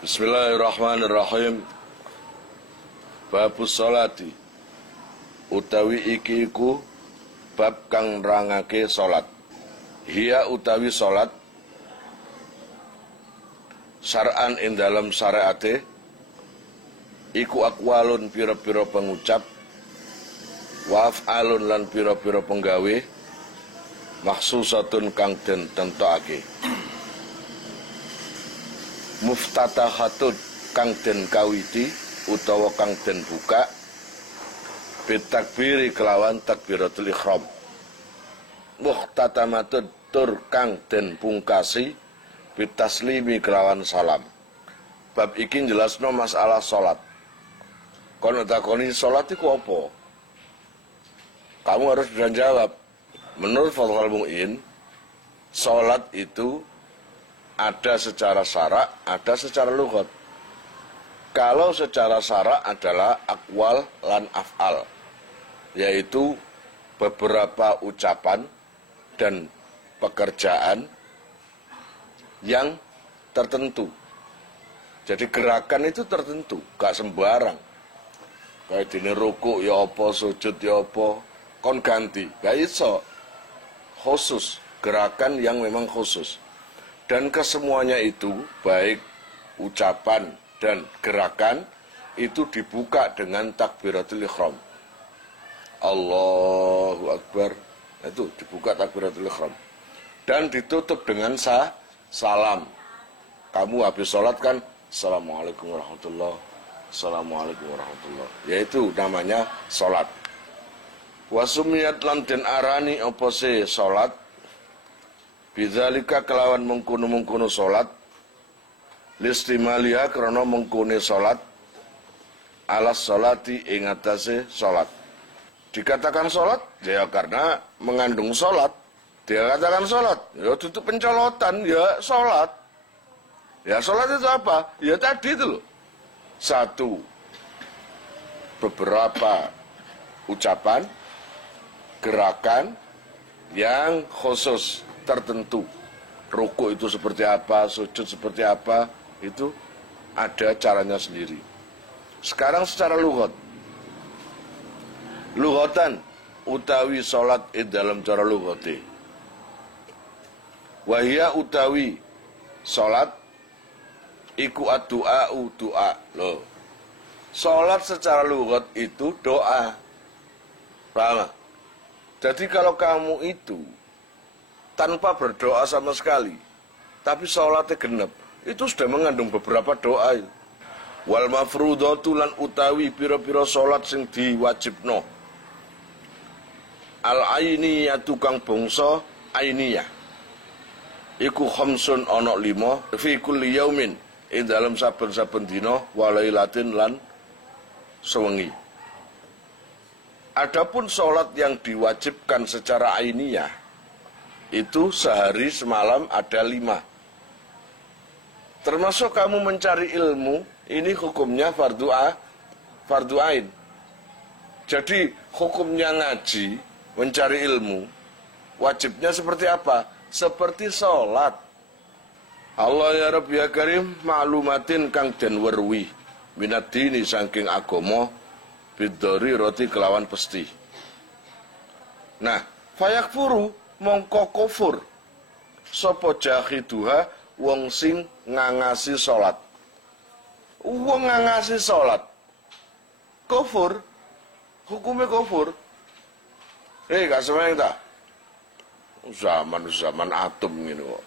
Bismillahirrahmanirrahim. Babus sholati utawi iki iku bab kang nerangake salat. Hiya utawi salat syar'an ing dalam syariate iku aqwalun pira-pira pengucap wa af'alun lan pira-pira penggawe maksusatun kang den tentokake. Muftatahatun kang den kawiti utawa kang den buka bitakbiri kelawan takbiratul ihram. Muhtatamatun tur kang den pungkasi bitaslimi kelawan salam. Bab iki jelasno masalah salat. Kono takoni salat iku apa? Kamu harus jawab. Menurut Fathul Mu'in, salat itu ada secara syara', ada secara lughat. Kalau secara syara' adalah aqwal lan af'al, yaitu beberapa ucapan dan pekerjaan yang tertentu. Jadi gerakan itu tertentu, gak sembarang. Kayak dini ruku ya apa, sujud ya apa, kon ganti, gak iso. Khusus, gerakan yang memang khusus. Dan kesemuanya itu, baik ucapan dan gerakan, itu dibuka dengan takbiratul ihram. Allahu Akbar. Itu dibuka takbiratul ihram. Dan ditutup dengan salam. Kamu habis sholat kan, Assalamualaikum warahmatullahi wabarakatuh. Assalamualaikum warahmatullahi wabarakatuh. Yaitu namanya sholat. Wasumiyat lan den arani apa se sholat. Bidzalika kelawan mengkono-mengkono salat listimaliha krana mengkone salat alas salati ing atase salat. Dikatakan salat ya karena mengandung salat. Dikatakan salat ya itu pencolotan ya salat. Ya salat itu apa? Ya tadi itu loh. Satu, beberapa ucapan, gerakan yang khusus tertentu. Ruku itu seperti apa, sujud seperti apa, itu ada caranya sendiri. Sekarang secara lughat. Lughatan utawi salat dalam cara lughati. Wahia utawi salat iku ad-du'a'u doa. Loh. Salat secara lughat itu doa. Paham? Jadi kalau kamu itu tanpa berdoa sama sekali, tapi sholatnya genep, itu sudah mengandung beberapa doa. Wal mafrudatu lan utawi pira-pira sholat sing diwajibno. Al ainiyatu kang bangsa ainiyah. Iku khamsun ana 5 fi kulli yaumin ing dalam saben-saben dina walailatin lan sewengi. Adapun sholat yang diwajibkan secara ainiyah itu sehari semalam ada 5. Termasuk kamu mencari ilmu, ini hukumnya fardu ain. Jadi hukumnya ngaji, mencari ilmu, wajibnya seperti apa? Seperti sholat. Allah ya Rabbi ya Karim, ma'lumatin kang den werwi minad dini saking agama bidori roti kelawan pesti. Nah, fayakfuru mongko kufur sapa jahiduha wong sing ngangasi salat. Wong ngangasi salat kufur, hukumnya kufur. Gak sembahyang ta? Zaman atom ngene kok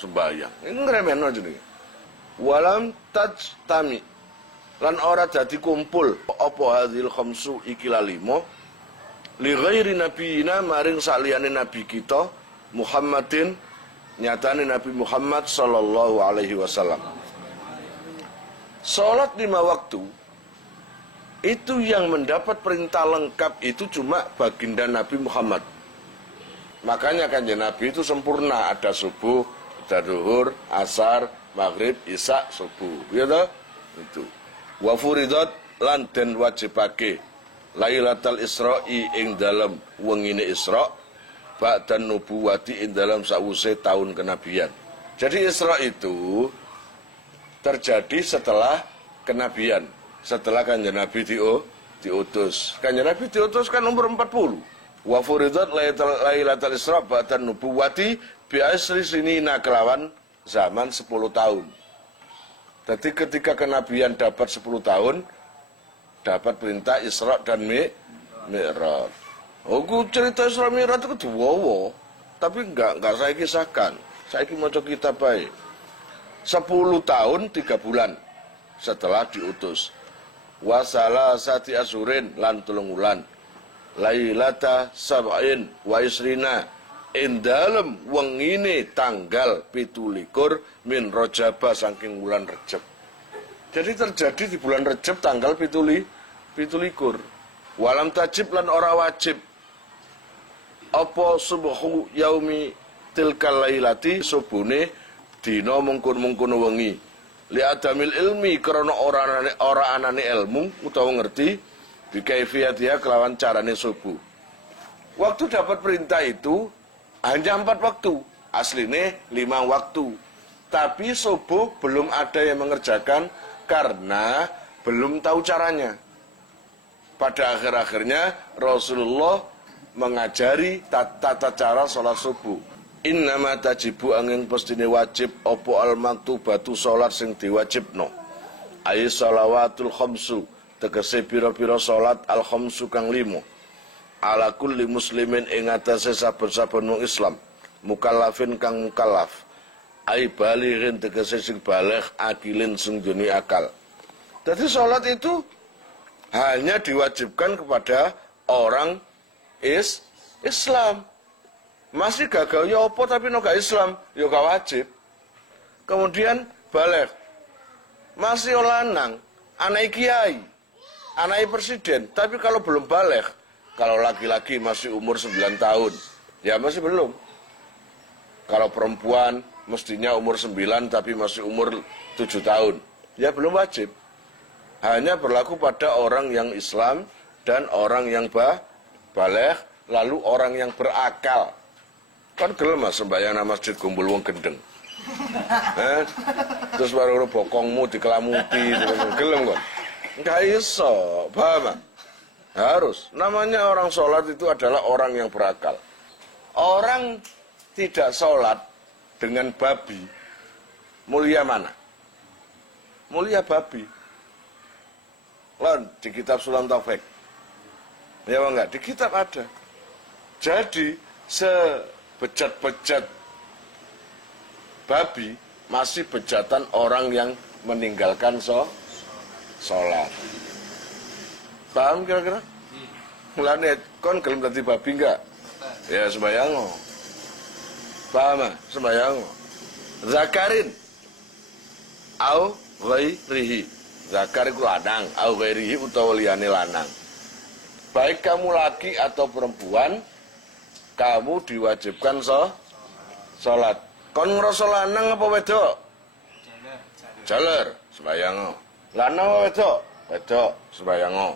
sembahyang. Ini ngremehno jenenge. Walam tajtami lan ora dadi kumpul apa hadhil khamsu ikila 5 li ghairi nabiyina maring saliyane nabi kita Muhammadin nyatane Nabi Muhammad sallallahu alaihi wasallam. Salat 5 waktu itu yang mendapat perintah lengkap itu cuma baginda Nabi Muhammad. Makanya kanjeng Nabi itu sempurna, ada subuh, ada zuhur, asar, maghrib, isya, subuh. Ya toh? Itu. Wa furidat lan den wajibake Lailatul Isra'i ing dalam wengine Isra' ba'dan nubuwati ing dalam sawise tahun kenabian. Jadi Isra itu terjadi setelah kenabian, setelah Kanjeng Nabi diutus. Kanjeng Nabi diutus kan umur 40. Wa furidat lailatul Isra ba'da nubuwati bi asri sinina kelawan zaman 10 tahun. Jadi ketika kenabian dapat 10 tahun, dapat perintah Isra dan Mi'raj. Aku cerita Isra Mi'raj itu duwowo, tapi enggak saya kisahkan. Saya mau kita baik. 10 tahun 3 bulan setelah diutus. Wasala sati asurin lan 3 wulan. Lailata sab'in wa isrina indalem wengine tanggal 17 min Rajab saking wulan Rejab. Jadi terjadi di bulan Rejab tanggal 17. Walam tajib lan ora wajib apa subuhu yaumi tilkal lailati subune dina mungkun-mungkun wengi li adamil ilmi karena ora anane ilmu utawa ngerti bikaifiyatiha kelawan carane subuh. Waktu dapat perintah itu hanya 4 waktu, asline 5 waktu. Tapi subuh belum ada yang mengerjakan karena belum tahu caranya. Pada akhir-akhirnya Rasulullah mengajari tata cara sholat subuh. Innama tajibu angin pastine wajib opo al-maktubatu sholat sing diwajibno. Ayi sholawatul khamsu tegese pira-pira sholat al-khamsu kang 5. Ala kulli muslimin ing atase saben-saben wong Islam. Mukallafin kang mukallaf. Ayi balighin tegese sing baligh akilin sing duweni akal. Jadi sholat itu hanya diwajibkan kepada orang Islam. Masih gagal ya apa tapi no gak Islam, ya gak wajib. Kemudian baligh. Masih lanang, anak kiai, anak presiden, tapi kalau belum baligh, kalau laki-laki masih umur 9 tahun, ya masih belum. Kalau perempuan mestinya umur 9 tapi masih umur 7 tahun, ya belum wajib. Hanya berlaku pada orang yang Islam dan orang yang baligh, lalu orang yang berakal. Kan gelem mas sembahyang nang masjid kumpul wong gendeng. Terus baru bokongmu dikelamuti, gelem kon. Enggak iso, paham? Harus. Namanya orang sholat itu adalah orang yang berakal. Orang tidak sholat dengan babi, mulia mana? Mulia babi. Lan di kitab Sulam Taufik. Ya enggak, di kitab ada. Jadi sebejat-bejat babi masih bejatan orang yang meninggalkan sholat. Paham kira-kira? Mulane kon gelem dadi babi enggak? Ya sembayango. Paham? Sembayango. Zakarin au ghairihi. Zakar itu lanang, au ghairihi utawa liyane lanang. Baik kamu laki atau perempuan, kamu diwajibkan sholat. Kon ngrasa lanang apa wedok? Jaler, sembayango. Lanang apa wedok? Wedok, sembayango.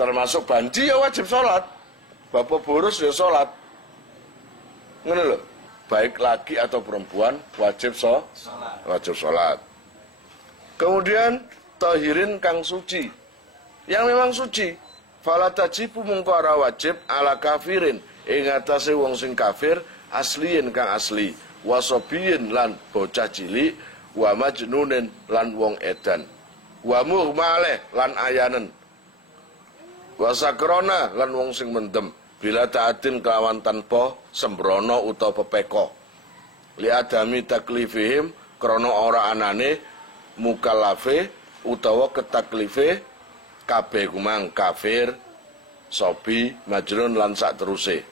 Termasuk banci ya wajib sholat. Bapak boros ya sholat. Ngono lho. Baik laki atau perempuan wajib sholat. Kemudian tahirin kang suci. Yang memang suci. Fala tajibu mungko ora wajib ala kafirin ing atase wong sing kafir asliin kang asli. Wasobiyin lan bocah cilik, wa majnunin lan wong edan. Wa mughmaleh lan ayanen. Wa sakrona lan wong sing mendem. Bila ta'atin kelawan tanpa sembrono utawa pepeko. Li adami taklifihim krana ora anane mukallafe utawa ketaklife kabeh kumang kafir, sobi, majnun lan sak teruse.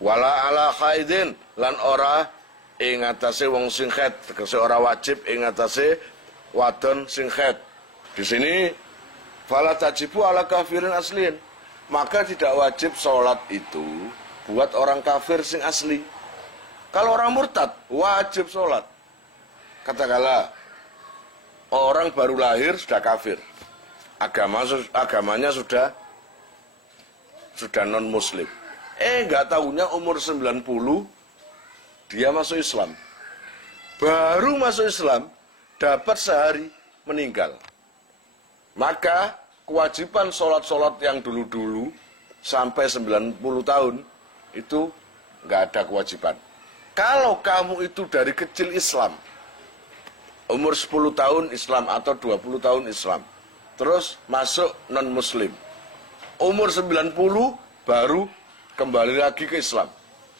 Wala ala khaidin lan ora ing atase wong sing khed, tegese ora wajib ing atase wadon sing khed. Di sini fala tajibu ala kafirin aslin. Maka tidak wajib sholat itu buat orang kafir sing asli. Kalau orang murtad wajib sholat. Katakanlah orang baru lahir sudah kafir, agamanya sudah non muslim. Nggak tahunya umur 90 dia masuk Islam. Baru masuk Islam dapat sehari meninggal. Maka kewajiban sholat-sholat yang dulu-dulu sampai 90 tahun itu nggak ada kewajiban. Kalau kamu itu dari kecil Islam, umur 10 tahun Islam atau 20 tahun Islam, terus masuk non-muslim, umur 90 baru kembali lagi ke Islam,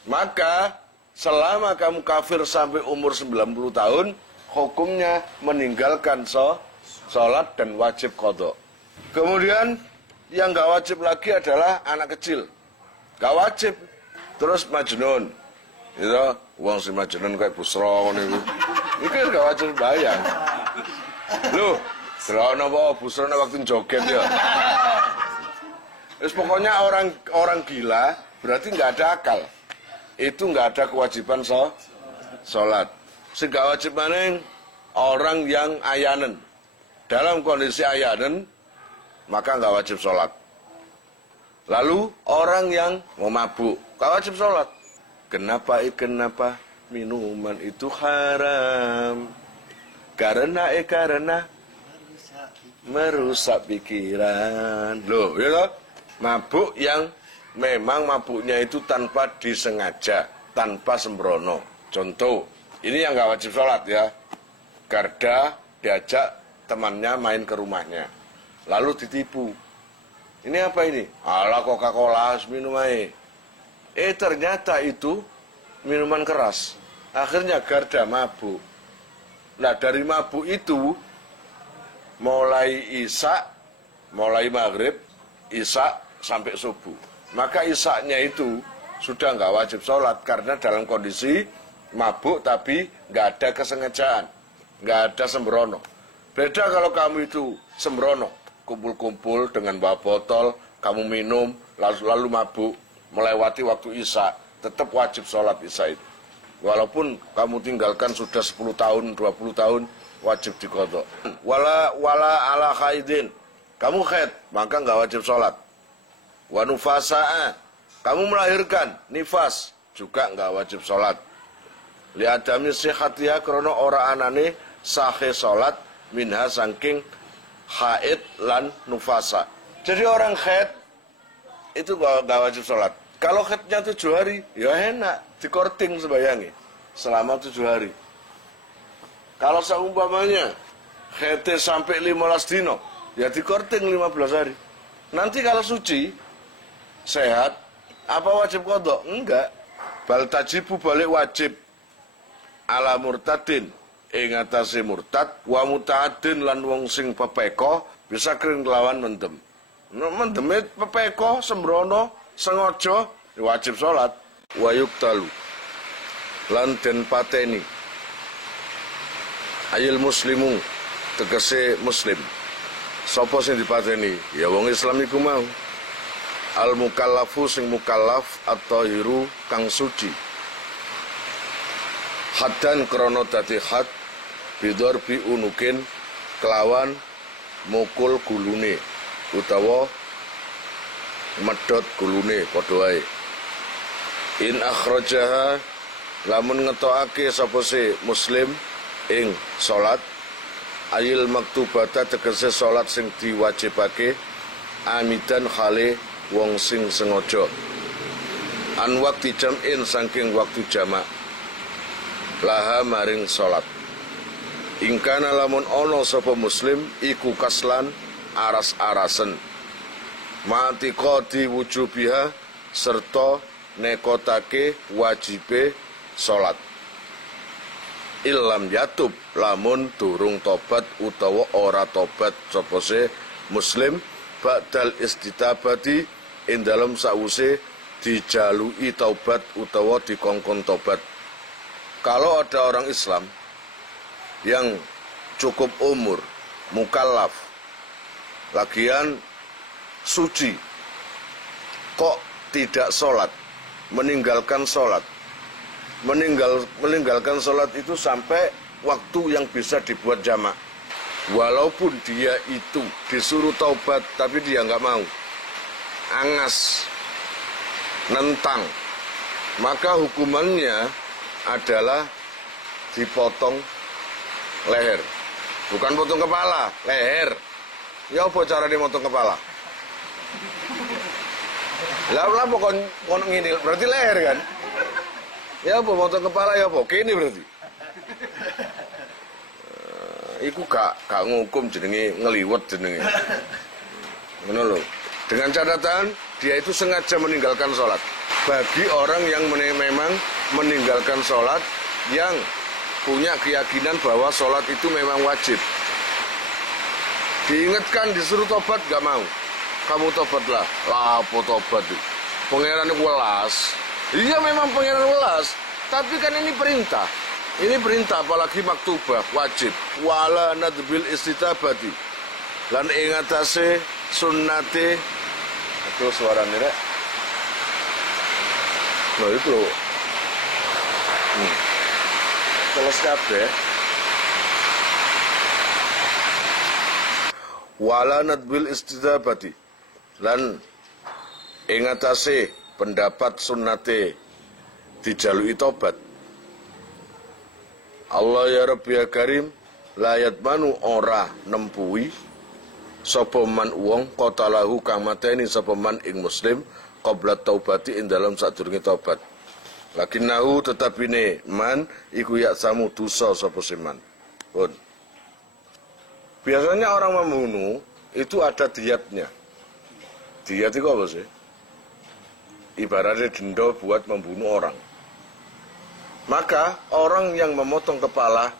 maka selama kamu kafir sampai umur 90 tahun, hukumnya meninggalkan sholat dan wajib qadha. Kemudian yang gak wajib lagi adalah anak kecil. Gak wajib. Terus majnun. Itu uang si majnun kayak busro ini. Ini gak wajib bayar. Loh, serono apa busro waktu joget ya. Terus pokoknya orang gila berarti nggak ada akal. Itu nggak ada kewajiban sholat. Sehingga wajib maning orang yang ayanen. Dalam kondisi ayanen maka nggak wajib sholat. Lalu orang yang mau mabuk nggak wajib sholat. Kenapa minuman itu haram? Karena merusak pikiran. Loh, ya loh. Mabuk yang memang mabuknya itu tanpa disengaja, tanpa sembrono. Contoh, ini yang nggak wajib sholat ya. Garda diajak temannya main ke rumahnya, lalu ditipu. Ini apa ini? Alah Coca-Cola, minum aja. Ternyata itu minuman keras. Akhirnya Garda mabuk. Nah dari mabuk itu, mulai Isya, mulai maghrib, Isya sampai subuh. Maka Isyanya itu sudah nggak wajib sholat karena dalam kondisi mabuk tapi nggak ada kesengajaan, nggak ada sembrono. Beda kalau kamu itu sembrono, kumpul-kumpul dengan bawa botol, kamu minum, lalu mabuk, melewati waktu Isya, tetap wajib sholat Isya itu. Walaupun kamu tinggalkan sudah 10 tahun, 20 tahun, wajib diqadha. Wala ala khaidin, kamu khaid, maka nggak wajib sholat. Wa nufasa'a, kamu melahirkan, nifas, juga nggak wajib sholat. Li'adami sihatiha, krono ora anane sahih sholat, minha sangking haid lan nufasa. Jadi orang haid itu nggak wajib sholat. Kalau haidnya 7 hari, ya enak, dikorting sembayangi selama 7 hari. Kalau seumpamanya haidnya sampai 15 dino, ya dikorting 15 hari. Nanti kalau suci, sehat, apa wajib qadha? Enggak. Bal tajibu balik wajib ala murtadin ing atase murtad wa muta'addin lan wong sing pepeko bisa kering lawan mendem. Mendeme pepeko sembrono sengaja wajib salat wa yuktalu lan den pateni. Ayil muslimu tegese muslim. Sapa sing dipateni? Ya wong Islam iku mau. Al mukallafu sing mukallaf atau hiru kang suci. Haddan krono dadi had bidor bi unukin kelawan mukul gulune utawa medhot gulune padha wae. In akhrajaha lamun ngetokake sapa se muslim ing salat ayil maktubata tegese salat sing diwajibake amidan khale wong sing sengaja an waktu jam'in saking waktu jamak laha maring salat ingkana lamun ono sapa muslim iku kaslan aras-arasen mati qadi wujubiha serta nekotake wajibe salat illam yatub lamun durung tobat utawa ora tobat sapa se muslim ba'dal istitabati ing dalem sause dijalui taubat utawa dikongkon tobat. Kalau ada orang Islam yang cukup umur, mukallaf, lagian suci, kok tidak sholat, meninggalkan sholat, meninggalkan sholat itu sampai waktu yang bisa dibuat jamak. Walaupun dia itu disuruh taubat, tapi dia nggak mau, angas, nentang, maka hukumannya adalah dipotong leher. Bukan potong kepala, leher. Ya apa caranya motong kepala? Lah kon ngene berarti leher kan? Ya apa motong kepala ya apa? Kene berarti. Iku gak ngukum jenenge ngeliwet jenenge. Ngono lho. Dengan catatan dia itu sengaja meninggalkan sholat. Bagi orang yang memang meninggalkan sholat yang punya keyakinan bahwa sholat itu memang wajib. Diingatkan, disuruh tobat, gak mau. Kamu tobatlah. Lah apa tobat itu? Pangeran welas. Iya memang pangeran welas. Tapi kan ini perintah. Ini perintah apalagi maktubah, wajib. Wala nadbil istitabati. Lan ingatase sunnate. Itu suaranya rek. Nah itu loh. Teles kabeh. Wala nadbil istidabati. Lan ingatase pendapat sunnate dijalui tobat. Allah ya Rabbi ya Karim layat manu ora nempui sapa man wong qatalahu kang mateni sapa man ing muslim qabla taubati ing dalam sadurunge tobat. Lakinnahu tetapine man iku yak samu dosa sapa seman. Pun. Biasanya orang membunuh itu ada diatnya. Diat itu apa sih? Ibaratnya denda buat membunuh orang. Maka orang yang memotong kepala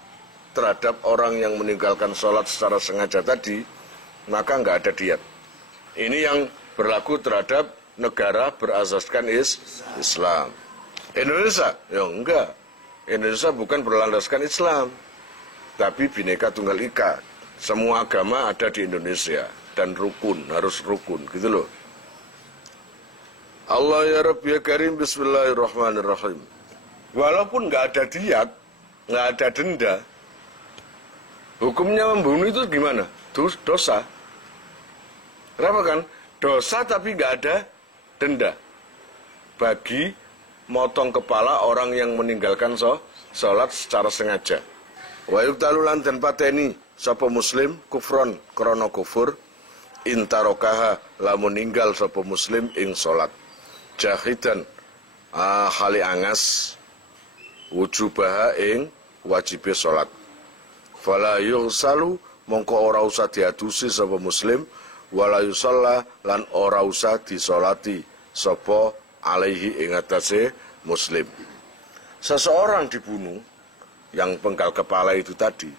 terhadap orang yang meninggalkan sholat secara sengaja tadi, maka nggak ada diat. Ini yang berlaku terhadap negara berasaskan Islam. Indonesia? Ya enggak. Indonesia bukan berlandaskan Islam, tapi Bhinneka Tunggal Ika. Semua agama ada di Indonesia dan rukun, harus rukun, gitu loh. Allah ya Rabbi ya Karim, bismillahirrahmanirrahim. Walaupun nggak ada diat, nggak ada denda, hukumnya membunuh itu gimana? Dosa. Kenapa kan? Dosa tapi nggak ada denda. Bagi motong kepala orang yang meninggalkan sholat secara sengaja. Wa yuqtalu lan den pateni sapa muslim kufron krana kufur intarokaha lamun ninggal sapa muslim ing sholat. Jahidan hali angas wujubaha ing wajibe sholat. Fala yusalu mongko ora usah diadusi sapa muslim wala yusalla lan ora usah disolati sapa alaihi ing atase muslim. Seseorang dibunuh yang penggal kepala itu tadi,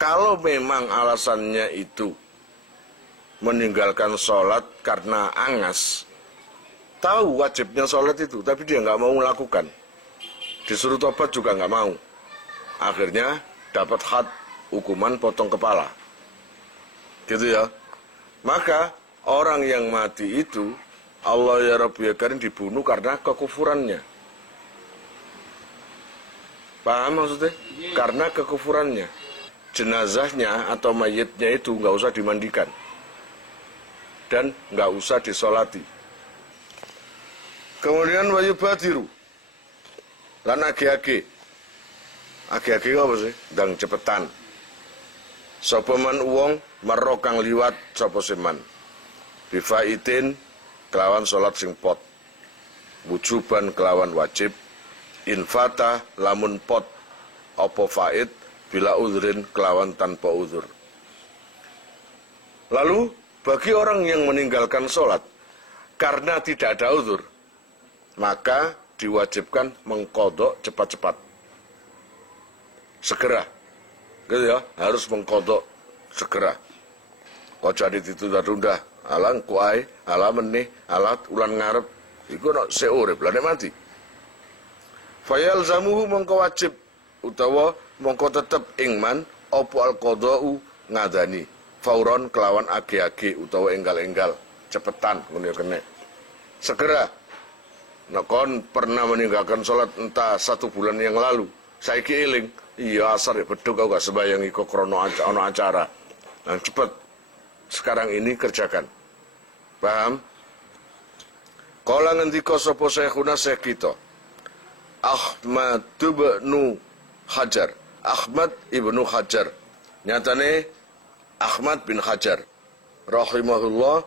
kalau memang alasannya itu meninggalkan sholat karena angas, tahu wajibnya sholat itu, tapi dia nggak mau melakukan, disuruh tobat juga nggak mau, akhirnya dapat had hukuman potong kepala, gitu ya. Maka orang yang mati itu Allah ya Rabbi ya Karim dibunuh karena kekufurannya. Paham maksudnya? Karena kekufurannya. Jenazahnya atau mayitnya itu nggak usah dimandikan dan nggak usah disolati. Kemudian wayubadiru lan agi-agi apa sih? Dang cepetan. Sapa man wong marro kang liwat sapa seman. Bifaitin kelawan salat sing pot. Wujuban kelawan wajib. Infata lamun pot apa faid bila udhrin kelawan tanpa udhur. Lalu bagi orang yang meninggalkan sholat karena tidak ada udhur, maka diwajibkan mengkodok cepat-cepat, segera, gitu ya, harus mengkodok segera. Ojo ditunda-tunda, alang kuai, ala menih, alat ulan ngarep, iku no seurip lane mati. Fayal zamuhu mongko wajib utawa mongko tetep ingman opo al qadau ngadani fauron kelawan age-age utawa enggal-enggal cepetan ngono kene segera. Nek kon pernah meninggalkan sholat entah 1 bulan yang lalu, saiki eling iya asar ya beduk aku gak sembayang iko krono ono acara, nah cepet sekarang ini kerjakan. Paham? Kala ngendika sapa syekhuna syekh kita Ahmad ibnu Hajar Nyatane Ahmad bin Hajar rahimahullah,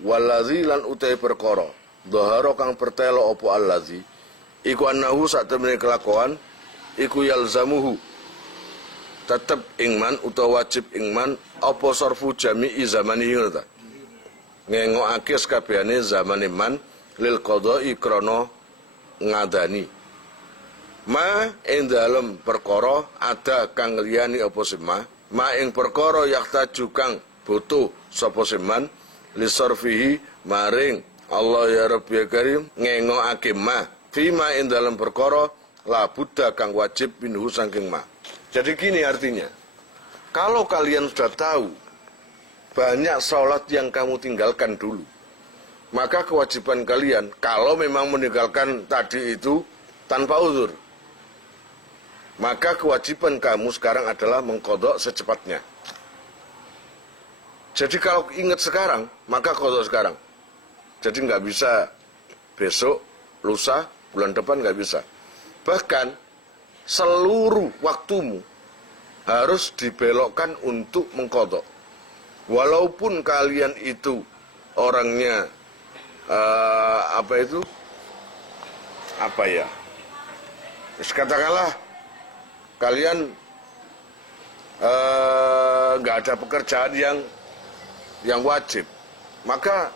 waladzi lan utai perkara dhahara kang pertelo apa alladzi iku annahu sak temene kelakuan iku yalzamuhu tetep ingman utawa wajib ingman apa sarfu jami'i zamani ngono ta, ngengokake sakabehane zamane man lil qada'i krana ngadani ma ing dalem perkara ada kang liyane apa sema ma ing perkara yahtaju kang butuh sapa seman li sarfihi maring Allah ya Rabbi ya Karim ngengokake ma fima ing dalem perkara la buddha kang wajib minhu saking ma. Jadi gini artinya, kalau kalian sudah tahu banyak sholat yang kamu tinggalkan dulu, maka kewajiban kalian kalau memang meninggalkan tadi itu tanpa uzur, maka kewajiban kamu sekarang adalah mengqadha secepatnya. Jadi kalau ingat sekarang, maka qadha sekarang. Jadi nggak bisa besok, lusa, bulan depan nggak bisa. Bahkan seluruh waktumu harus dibelokkan untuk mengqadha. Walaupun kalian itu orangnya katakanlah kalian nggak ada pekerjaan yang wajib, maka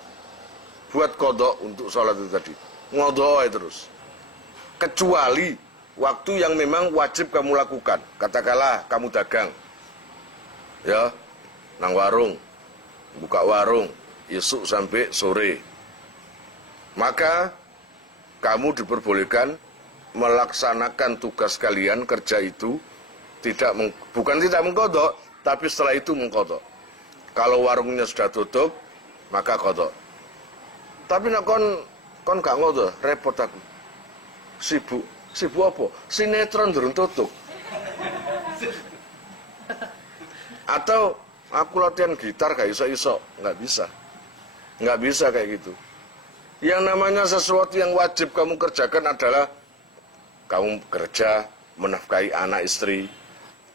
buat qadha untuk sholat itu tadi, ngodoi terus. Kecuali waktu yang memang wajib kamu lakukan, katakanlah kamu dagang, ya, nang warung, buka warung, isuk sampai sore, maka kamu diperbolehkan melaksanakan tugas kalian kerja itu bukan tidak mengqadha, tapi setelah itu mengqadha. Kalau warungnya sudah tutup, maka qadha. Tapi nek kon gak qadha, repot aku. Sibuk apa? Sinetron durung tutup. Atau aku latihan gitar gak iso-iso, nggak bisa kayak gitu. Yang namanya sesuatu yang wajib kamu kerjakan adalah kamu kerja, menafkahi anak istri,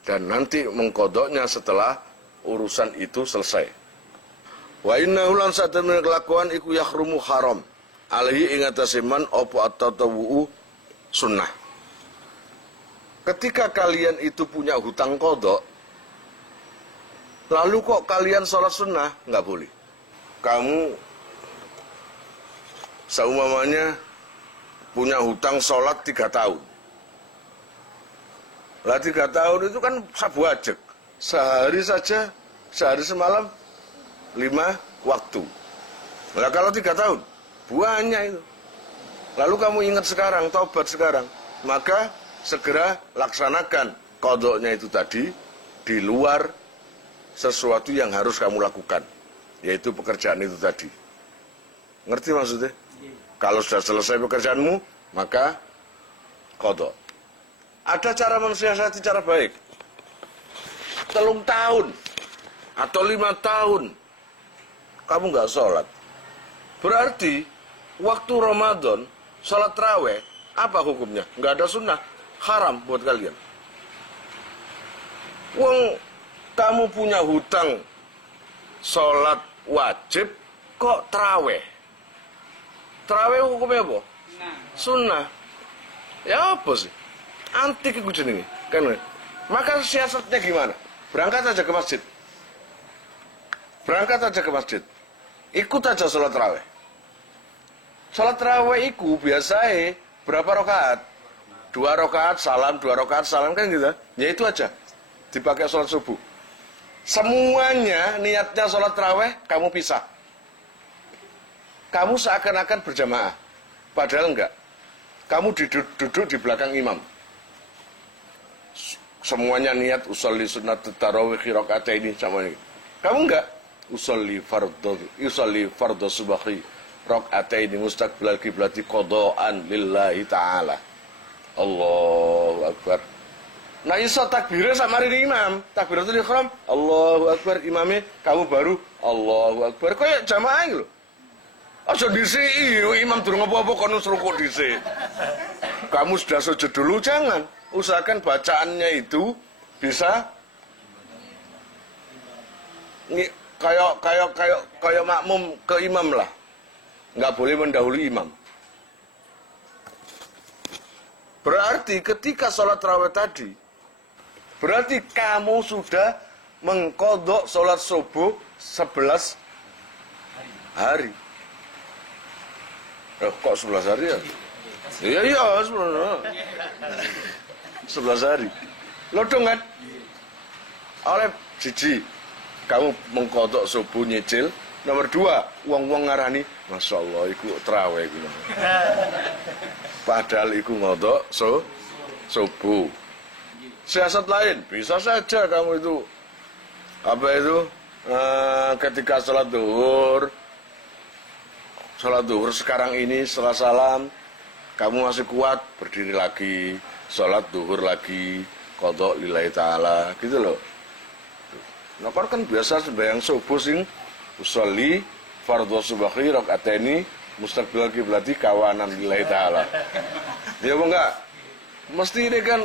dan nanti mengqadhanya setelah urusan itu selesai. Wa innahu lan satamene kelakuan iku yahrumu haram alaihi ing atase man apa at-tatawwu sunnah. Ketika kalian itu punya hutang qadha, lalu kok kalian sholat sunnah, nggak boleh. Kamu seumpamanya punya hutang sholat 3 tahun. Lah 3 tahun itu kan sabu ajek. Sehari semalam 5 waktu. Nah kalau 3 tahun, banyak itu. Lalu kamu ingat sekarang, taubat sekarang, maka segera laksanakan qadhanya itu tadi di luar sesuatu yang harus kamu lakukan, yaitu pekerjaan itu tadi. Ngerti maksudnya? Kalau sudah selesai pekerjaanmu, maka qadha. Ada cara mensiasati cara baik. 3 tahun atau 5 tahun kamu nggak sholat, berarti waktu Ramadan sholat tarawih apa hukumnya? Nggak ada sunnah, haram buat kalian. Wong kamu punya hutang sholat wajib kok tarawih? Tarawih hukumnya apa? Sunnah. Ya apa sih? Antik itu jenenge, kan? Maka siasatnya gimana? Berangkat aja ke masjid. Ikut aja sholat tarawih. Sholat tarawih itu biasanya berapa rakaat? 2 rakaat salam, 2 rakaat salam, kan gitu. Ya itu aja. Dipakai sholat subuh. Semuanya niatnya sholat tarawih, kamu pisah. Kamu seakan-akan berjamaah. Padahal enggak. Kamu duduk di belakang imam. Semuanya niat usolli sunat tarawih rakaataini sama ini. Kamu enggak? Usolli fardhu subhi rakaataini mustaqbilal qiblati qadaan lillahi ta'ala. Allahu akbar. Nah iso takbirnya sama hari imam, takbiratul ihram, Allahu akbar, imamnya kamu baru Allahu akbar. Kayak jamaah gitu. Aja dhisiki, imam durung apa-apa kono rukuk dhisik. Kamu sudah sujud dulu, jangan. Usahakan bacaannya itu bisa kayak makmum ke imam lah. Nggak boleh mendahului imam. Berarti ketika sholat tarawih tadi, berarti kamu sudah mengkodok sholat subuh 11 hari. Kok 11 hari ya? Iya, 11 hari. Lodong kan? Oleh siji, kamu mengkodok subuh nyicil. Nomor 2, wong-wong ngarani, Masya Allah, iku terawih iku. Padahal iku ngodok subuh. Siasat lain, bisa saja kamu itu ketika sholat duhur sekarang ini setelah salam kamu masih kuat, berdiri lagi, sholat duhur lagi, qadha lillahi ta'ala, gitu loh. Nah kan biasa sembahyang subuh sing usolli fardhu subahi rakaataini mustaqbil qiblati kawanan lillahi ta'ala. Ya apa enggak? Mesti ini kan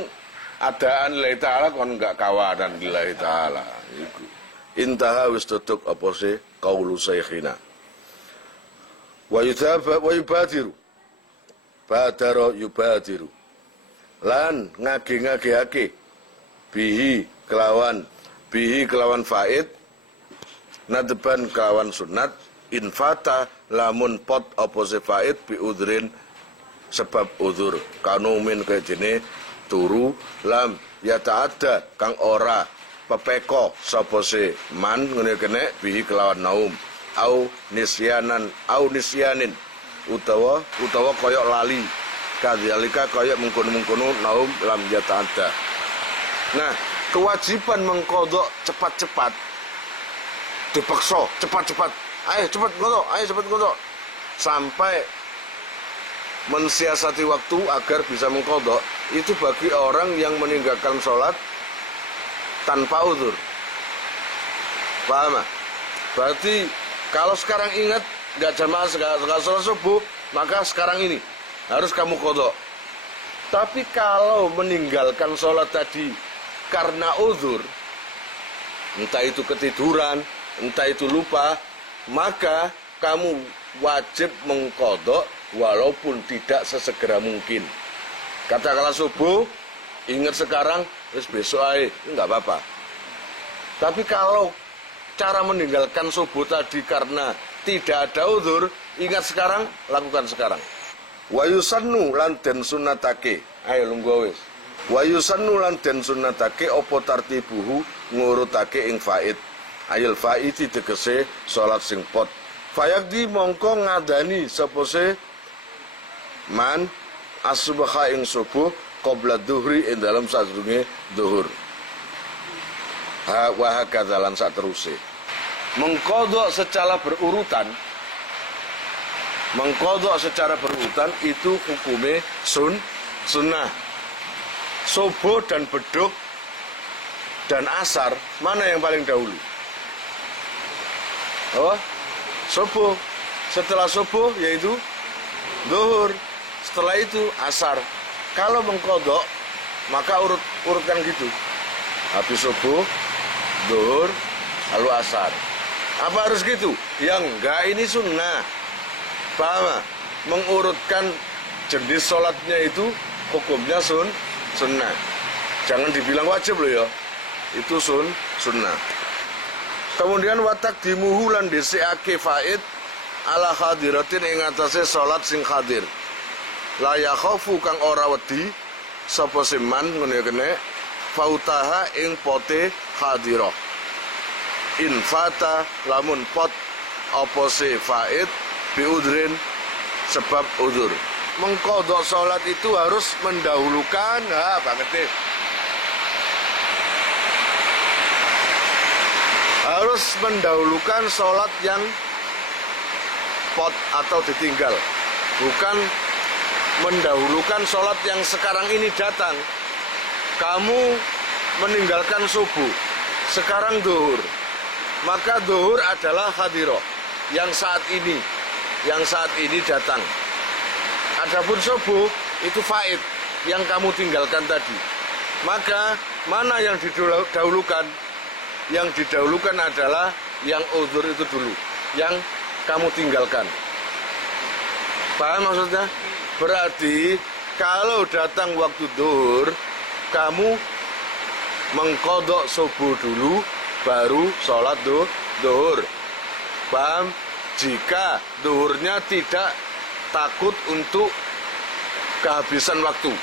adaan lillahi ta'ala kan enggak kawanan lillahi ta'ala. Iku. Intaha wis tutuk apa sih qaulu syekhina. Wa yubadiru. Badara yubadiru. Lan ngage-ngagehake bihi kelawan faid nadban kelawan sunat infata lamun pot opose faid bi udrin sebab udzur kanumin kaya jene turu lam ya ta'adda kang ora pepeko sapa se man ngene kene bihi kelawan naum au nisyanin utawa kaya lali kadzalika kaya mengkono-mengkono naum lam ya ta'adda. Nah, kewajiban mengkodok cepat-cepat dipaksa cepat-cepat, ayo cepat kodok sampai mensiasati waktu agar bisa mengkodok, itu bagi orang yang meninggalkan sholat tanpa udzur. Paham? Berarti kalau sekarang ingat nggak jamaah nggak sholat subuh, maka sekarang ini harus kamu kodok. Tapi kalau meninggalkan sholat tadi karena udzur, entah itu ketiduran, entah itu lupa, maka kamu wajib mengkodok walaupun tidak sesegera mungkin. Katakanlah subuh, ingat sekarang, terus besok aja, enggak apa-apa. Tapi kalau cara meninggalkan subuh tadi karena tidak ada udzur, ingat sekarang, lakukan sekarang. Wa yusannu lan den sunnatake, ayo lungguh wis. Wa yusannu lan den sunnatake apa tartibuhu ngurutake ing faid. Ayil faidi tegese salat sing pot. Fayakdi mongko ngadani sapa se man asubha ing subuh qabla dhuhri ing dalam sadurunge zuhur. Wa hakadzalan sateruse. Mengkodok secara berurutan. Mengkodok secara berurutan itu hukume sunnah. Subuh dan beduk dan asar mana yang paling dahulu? Oh, subuh. Setelah subuh yaitu zuhur. Setelah itu asar. Kalau mengkodok maka urutkan gitu. Habis subuh, zuhur, lalu asar. Apa harus gitu? Ya enggak, ini sunnah. Paham? Mengurutkan jenis sholatnya itu hukumnya sunnah. Jangan dibilang wajib loh ya. Itu sunnah. Kemudian watak dimuhu lan disiake faid ala hadiratin ing atase salat sing hadir. La yakhafu kang ora wedi sapa siman ngene kene fautaha ing pote hadirah. In fata lamun pot apa se faid biudrin sebab udzur. Mengkodok salat itu harus mendahulukan banget deh. Harus mendahulukan sholat yang pot atau ditinggal. Bukan mendahulukan sholat yang sekarang ini datang. Kamu meninggalkan subuh, sekarang zuhur. Maka zuhur adalah hadiroh yang saat ini datang. Adapun subuh itu faid yang kamu tinggalkan tadi. Maka mana yang didahulukan? yang didahulukan adalah yang uzur itu dulu, yang kamu tinggalkan. Paham maksudnya? Berarti kalau datang waktu duhur, kamu mengkodok subuh dulu, baru sholat duhur. Paham? Jika duhurnya tidak takut untuk kehabisan waktu.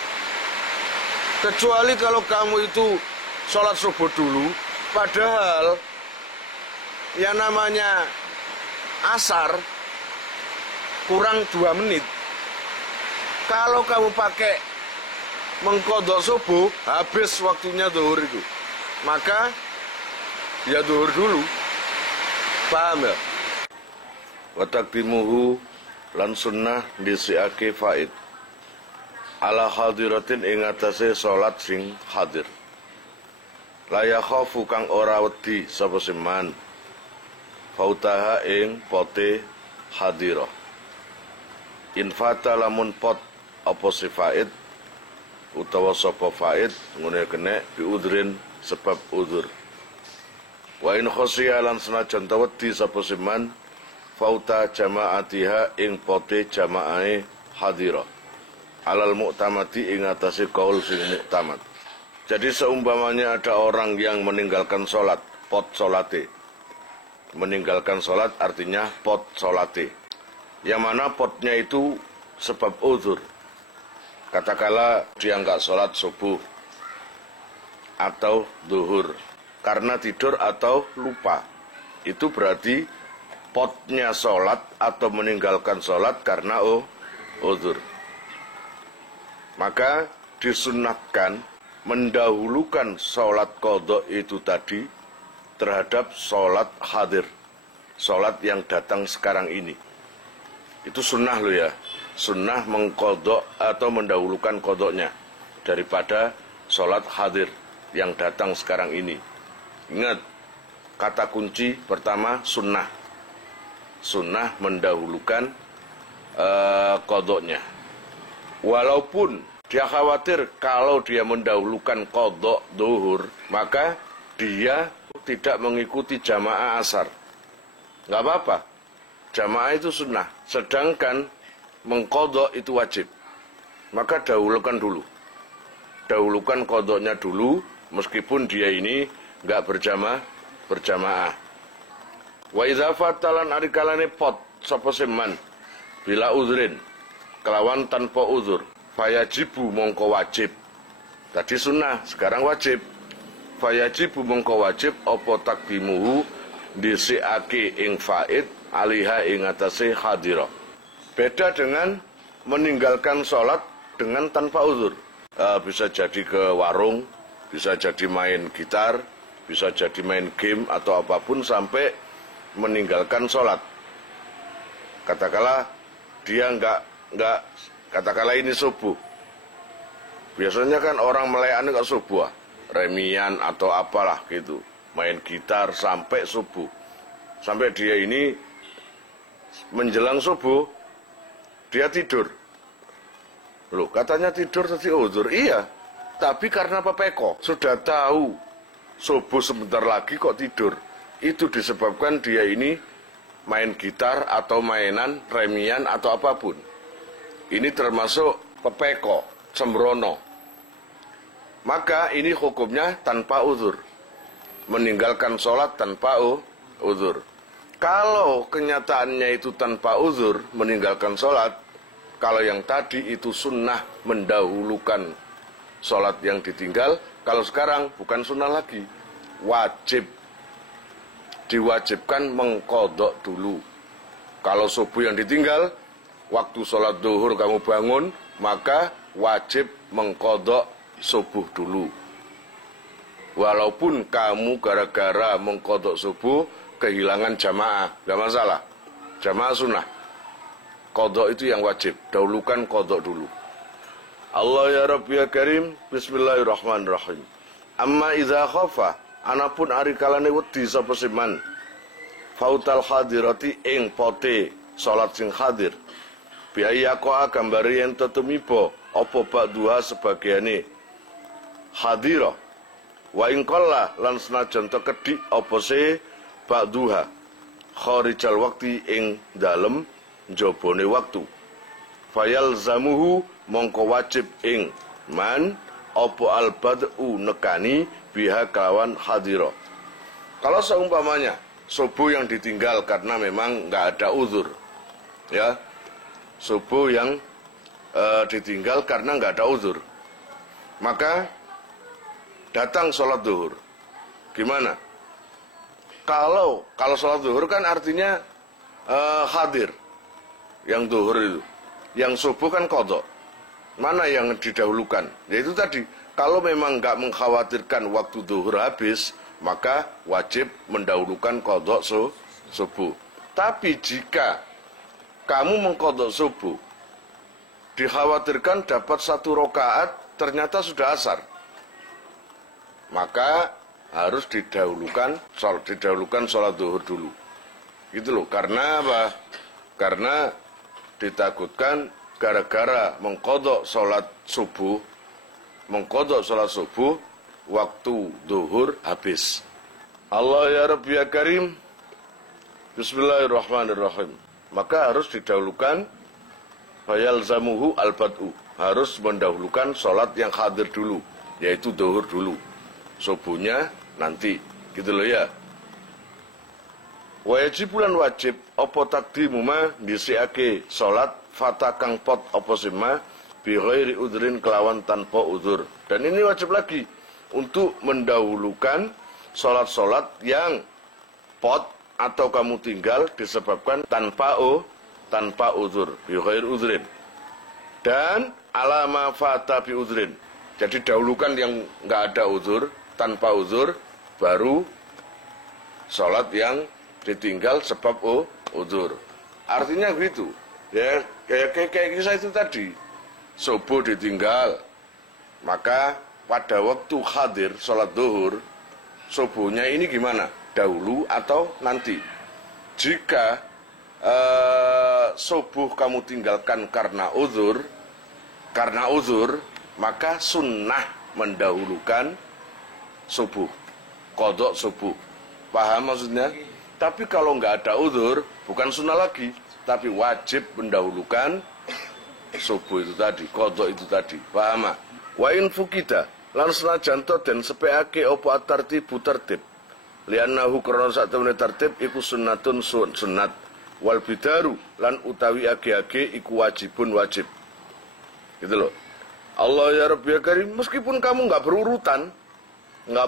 Kecuali kalau kamu itu sholat subuh dulu, padahal yang namanya asar kurang 2 menit. Kalau kamu pakai mengkodok subuh, habis waktunya duhur itu. Maka ya duhur dulu. Paham ya? Wa taqdimuhu lan sunnah disiake faid ala hadiratin ing atase salat sing hadir. La yakhafu kang ora wedi sapa seman fautaha ing pote hadirah. In fata lamun pot apa si faid utawa sapa faid ngene kene biudrin sebab udzur. Wa in khosiya lan senajan wedi sapa seman fauta jama'atiha ing pote jama'ahe hadirah alal mu'tamati ing atase kaul sing muktamad. Jadi seumpamanya ada orang yang meninggalkan sholat, pot sholate. Meninggalkan sholat artinya pot sholate. Yang mana potnya itu sebab uzur. Katakanlah dia enggak sholat subuh atau duhur karena tidur atau lupa. Itu berarti potnya sholat atau meninggalkan sholat karena uzur. Maka disunnahkan mendahulukan sholat qadha itu tadi terhadap sholat hadir, sholat yang datang sekarang ini. Itu sunnah loh ya, sunnah mengqadha atau mendahulukan qadhanya daripada sholat hadir yang datang sekarang ini. Ingat, kata kunci pertama sunnah. Sunnah mendahulukan qadhanya. Walaupun dia khawatir kalau dia mendahulukan qadha duhur, maka dia tidak mengikuti jamaah asar. Nggak apa-apa, jamaah itu sunnah, sedangkan mengqadha itu wajib. Maka dahulukan dulu. Dahulukan qadhanya dulu, meskipun dia ini nggak berjamaah. Wa idza fatalan arikalane pot sapa seman bila uzrin kelawan tanpa uzur fayajibu mongko wajib. Tadi sunnah, sekarang wajib. Fayajibu mongko wajib apa takdimuhu disiake ing faid aliha ing atase hadirah. Beda dengan meninggalkan sholat dengan tanpa uzur. Bisa jadi ke warung, bisa jadi main gitar, bisa jadi main game atau apapun sampai meninggalkan sholat. Katakanlah dia enggak katakanlah ini subuh. Biasanya kan orang melayan enggak subuh, remian atau apalah gitu, main gitar sampai subuh. Sampai dia ini menjelang subuh dia tidur. Loh, katanya tidur tadi uzur. Iya, tapi karena pepeko, sudah tahu subuh sebentar lagi kok tidur. Itu disebabkan dia ini main gitar atau mainan, remian atau apapun. Ini termasuk pepeko, sembrono. Maka ini hukumnya tanpa uzur. Meninggalkan sholat tanpa uzur. Kalau kenyataannya itu tanpa uzur, meninggalkan sholat, kalau yang tadi itu sunnah mendahulukan sholat yang ditinggal, kalau sekarang bukan sunnah lagi, wajib. Diwajibkan mengqadha dulu. Kalau subuh yang ditinggal, waktu sholat duhur kamu bangun, maka wajib mengqadha subuh dulu. Walaupun kamu gara-gara mengqadha subuh kehilangan jamaah, gak masalah. Jamaah sunnah. Qadha itu yang wajib, dahulukan qadha dulu. Allah ya Rabbi ya Karim, bismillahirrahmanirrahim. Amma idza khafa, anapun ari kalane wedi sapa seman fautal hadirati ing pote salat sing hadir biaya koa gambari yen tetumibo apa bak dua sebagiane hadira Wa ing qalla lan senajan kedik apa se ba'duha kharijal waqti ing dalem njabane waktu. Fayal zamuhu mongko wajib ing man apa al-bad'u nekani biha kawan hadira. Kalau seumpamanya subuh yang ditinggal karena memang nggak ada uzur, ya, subuh yang ditinggal karena nggak ada uzur, maka datang sholat zuhur. Gimana? Kalau sholat zuhur kan artinya hadir, yang zuhur itu, yang subuh kan qadha. Mana yang didahulukan? Yaitu tadi, kalau memang nggak mengkhawatirkan waktu zuhur habis, maka wajib mendahulukan qadha subuh. Tapi jika kamu mengqadha subuh, dikhawatirkan dapat 1 rakaat, ternyata sudah asar, maka harus didahulukan sholat zuhur dulu. Gitu loh. Karena apa? Karena ditakutkan gara-gara mengqadha sholat subuh, waktu zuhur habis. Allah ya Rabbi ya Karim. Bismillahirrahmanirrahim. Maka harus didahulukan fayal zamuhu al-bad'u, harus mendahulukan sholat yang hadir dulu, yaitu zuhur dulu, subuhnya nanti, gitu loh ya. Wajibulan wajib apa takdimu ma disiake sholat fata kang pot apa sima bi ghairi udhrin kelawan tanpa uzur. Dan ini wajib lagi untuk mendahulukan sholat-sholat yang pot atau kamu tinggal disebabkan tanpa uzur, bi ghairi udhrin. Dan alama fata bi udhrin. Jadi dahulukan yang nggak ada uzur, tanpa uzur, baru sholat yang ditinggal sebab uzur. Artinya begitu. Ya, kayak kisah itu tadi. Subuh ditinggal, maka pada waktu hadir sholat zuhur, subuhnya ini gimana? Dahulu atau nanti? Jika subuh kamu tinggalkan karena uzur, maka sunnah mendahulukan subuh, qadha subuh. Paham maksudnya? Tapi kalau nggak ada uzur, bukan sunnah lagi, tapi wajib mendahulukan subuh itu tadi, qadha itu tadi. Paham? Wa in fukida lan senajan to den sepeake apa tartibu tertib. Li'annahu krana sak temene tertib iku sunnatun sunnat wal bidaru lan utawi age-age iku wajibun wajib. Gitu loh. Allah ya Rabbi ya Karim, meskipun kamu nggak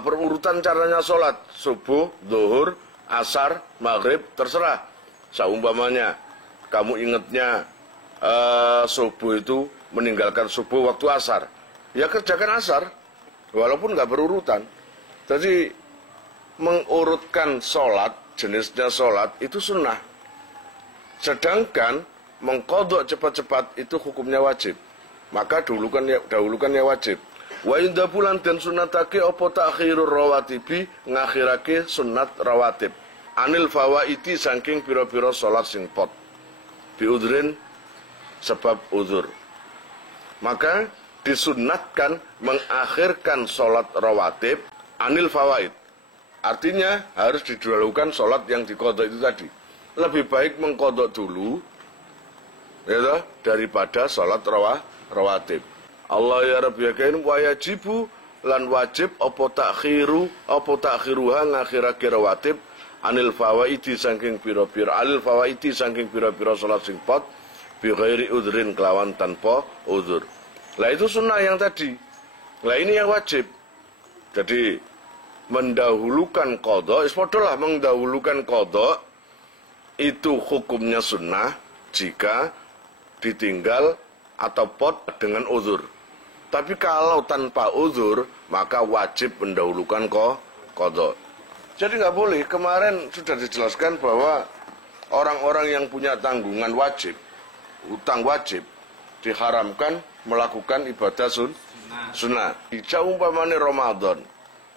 berurutan caranya sholat subuh, zuhur, asar, maghrib, terserah. Seumpamanya kamu ingatnya subuh itu meninggalkan subuh waktu asar, ya kerjakan asar walaupun nggak berurutan. Jadi mengurutkan sholat, jenisnya sholat itu sunnah, sedangkan mengqadha cepat-cepat itu hukumnya wajib, maka dahulukan ya wajib. Wa inda bulan dan sunatake apa takhirur rawatibi, ngakhirake sunat rawatib anil fawaiti saking pira-pira salat sing pot biudrin sebab uzur, maka disunatkan mengakhirkan salat rawatib anil fawaid. Artinya harus didahulukan salat yang diqadha itu tadi. Lebih baik mengqadha dulu ya, daripada salat rawatib. Allah ya Rabbi ya Karim, wa yajibu lan wajib apa takhiruha ngakhirake rawatib anil fawaidi saking pira-pira salat sing pot bi ghairi udhrin kelawan tanpa uzur. Lah itu sunnah yang tadi. Lah ini yang wajib. Jadi mendahulukan qadha, ispodolah mendahulukan qadha itu hukumnya sunnah jika ditinggal atau pot dengan uzur. Tapi kalau tanpa uzur, maka wajib mendahulukan qadha. Jadi nggak boleh. Kemarin sudah dijelaskan bahwa orang-orang yang punya tanggungan wajib, utang wajib, diharamkan melakukan ibadah sunnah. Umpamanya Ramadan,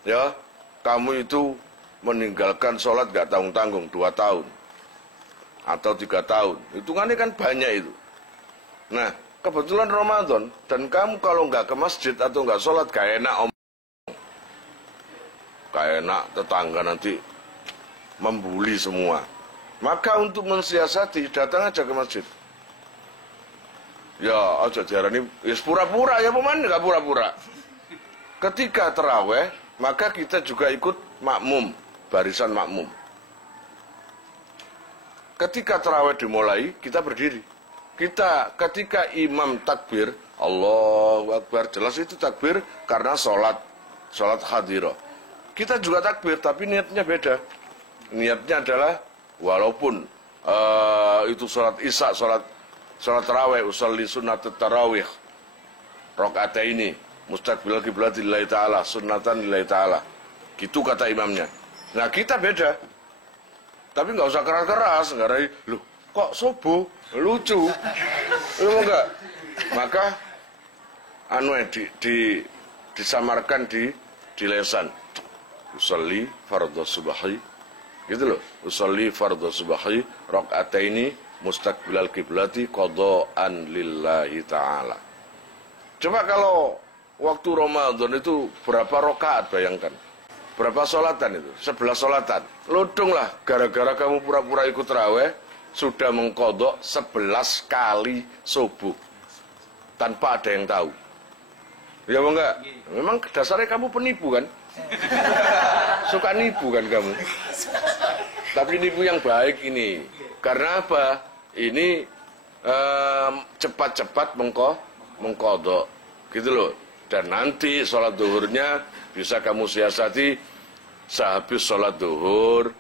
ya, kamu itu meninggalkan sholat nggak tanggung-tanggung 2 tahun atau 3 tahun, hitungannya kan banyak itu. Nah, kebetulan Ramadan dan kamu kalau nggak ke masjid atau nggak sholat gak enak gak enak tetangga nanti membuli semua. Maka untuk mensiasati, datang aja ke masjid. Ya, aja diarani ya pura-pura, ya pemain gak pura-pura. Ketika terawih, maka kita juga ikut makmum, barisan makmum. Ketika terawih dimulai, kita berdiri. Ketika imam takbir, Allahu Akbar, jelas itu takbir karena sholat hadirah. Kita juga takbir, tapi niatnya beda. Niatnya adalah walaupun itu sholat isya, sholat tarawih, usolli sunnat tarawih, rakaat ini mustaqbil qiblat lillahi ta'ala, sunnatan lillahi ta'ala. Gitu kata imamnya. Nah kita beda. Tapi nggak usah keras-keras, nggak rai. Loh, kok subuh? Lucu. Lu enggak? Maka disamarkan di lesan. Usolli fardhu subahi. Gitu loh. Usolli fardhu subahi rakaataini mustaqbilal qiblati qadaan lillahi ta'ala. Coba kalau waktu Ramadan itu berapa rakaat, bayangkan. Berapa solatan itu? 11 solatan. Ludung lah, gara-gara kamu pura-pura ikut raweh, sudah mengkodok 11 kali subuh. Tanpa ada yang tahu. Ya enggak? Memang dasarnya kamu penipu kan? Suka nipu kan kamu? Tapi nipu yang baik ini. Karena apa? Ini cepat-cepat mengkodok. Gitu loh. Dan nanti sholat duhurnya bisa kamu siasati sehabis sholat duhur,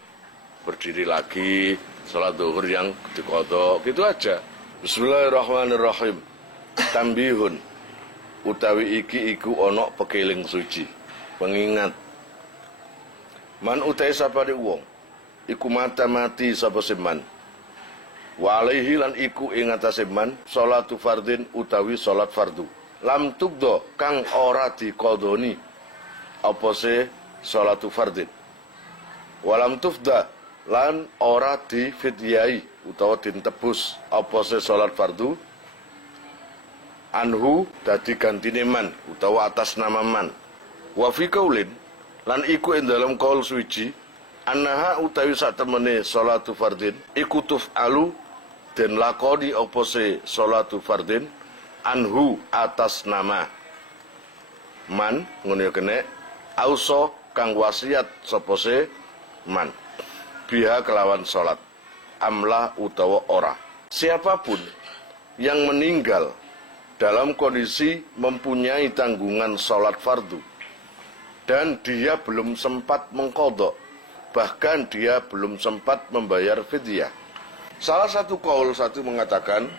berdiri lagi, sholat duhur yang dikodok, gitu aja. Bismillahirrahmanirrahim. Tambihun, utawi iki iku onok pekeling suci, pengingat. Man utai sapane wong, iku mati sapa seman. Wa alaihi lan iku ing atase man sholatu fardin utawi sholat fardu. Lam tugdo kang ora dikodoni apa se sholatu fardin. Walam tufda lan ora difidyai utawa dintebus apa se sholat fardu anhu dadi gantine man utawa atas nama man. Wa fi qaulin lan iku ing dalam qaul suci annaha utawi sak temene sholatu fardin iku tuf'alu den lakoni apa se sholatu fardin anhu atas nama man ngono ya kene auso kang wasiat sapa se man biha kelawan salat amlah utawa ora. Siapapun yang meninggal dalam kondisi mempunyai tanggungan salat fardu dan dia belum sempat mengqadha, bahkan dia belum sempat membayar fidyah. Salah satu qaul satu mengatakan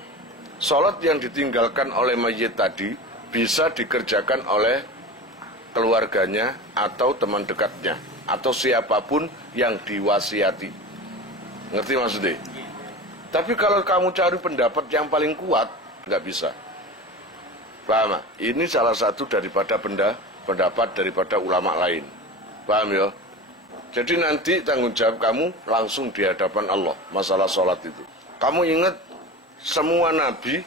sholat yang ditinggalkan oleh mayit tadi bisa dikerjakan oleh keluarganya atau teman dekatnya atau siapapun yang diwasiati. Ngerti maksudnya? Tapi kalau kamu cari pendapat yang paling kuat, nggak bisa. Paham? Ini salah satu daripada pendapat daripada ulama lain. Paham ya? Jadi nanti tanggung jawab kamu langsung di hadapan Allah masalah sholat itu. Kamu ingat semua nabi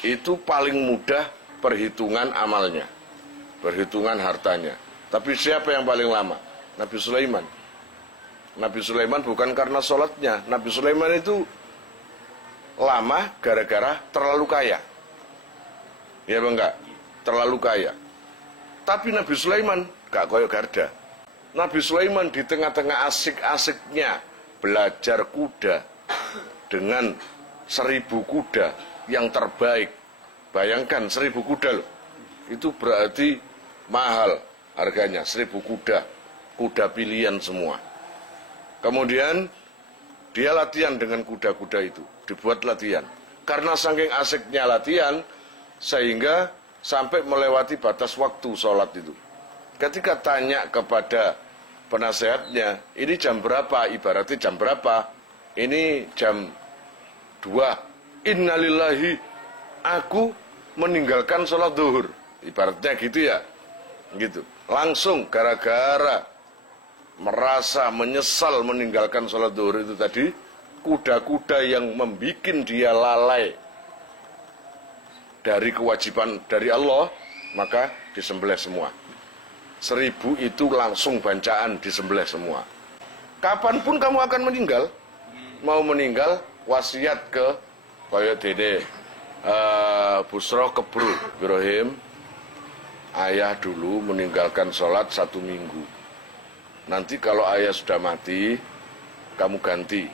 itu paling mudah perhitungan amalnya, perhitungan hartanya. Tapi siapa yang paling lama? Nabi Sulaiman. Nabi Sulaiman bukan karena sholatnya. Nabi Sulaiman itu lama gara-gara terlalu kaya. Ya enggak? Terlalu kaya. Tapi Nabi Sulaiman gak koyo Garda. Nabi Sulaiman di tengah-tengah asik-asiknya belajar kuda dengan 1000 kuda yang terbaik. Bayangkan 1000 kuda loh. Itu berarti mahal harganya, 1000 kuda. Kuda pilihan semua. Kemudian dia latihan dengan kuda-kuda itu. Dibuat latihan. Karena saking asiknya latihan, sehingga sampai melewati batas waktu sholat itu. Ketika tanya kepada penasehatnya, ini jam berapa? Ibaratnya jam berapa? Ini jam 2. Innalillahi, aku meninggalkan sholat duhur. Ibaratnya gitu ya. Gitu. Langsung gara-gara merasa menyesal meninggalkan sholat duhur itu tadi, kuda-kuda yang membikin dia lalai dari kewajiban dari Allah, maka disembelih semua. 1000 itu langsung bancaan disembelih semua. Kapanpun kamu akan meninggal, mau meninggal wasiat ke koyok dede Busro Kebru Ibrahim, ayah dulu meninggalkan sholat 1 minggu. Nanti kalau ayah sudah mati, kamu ganti.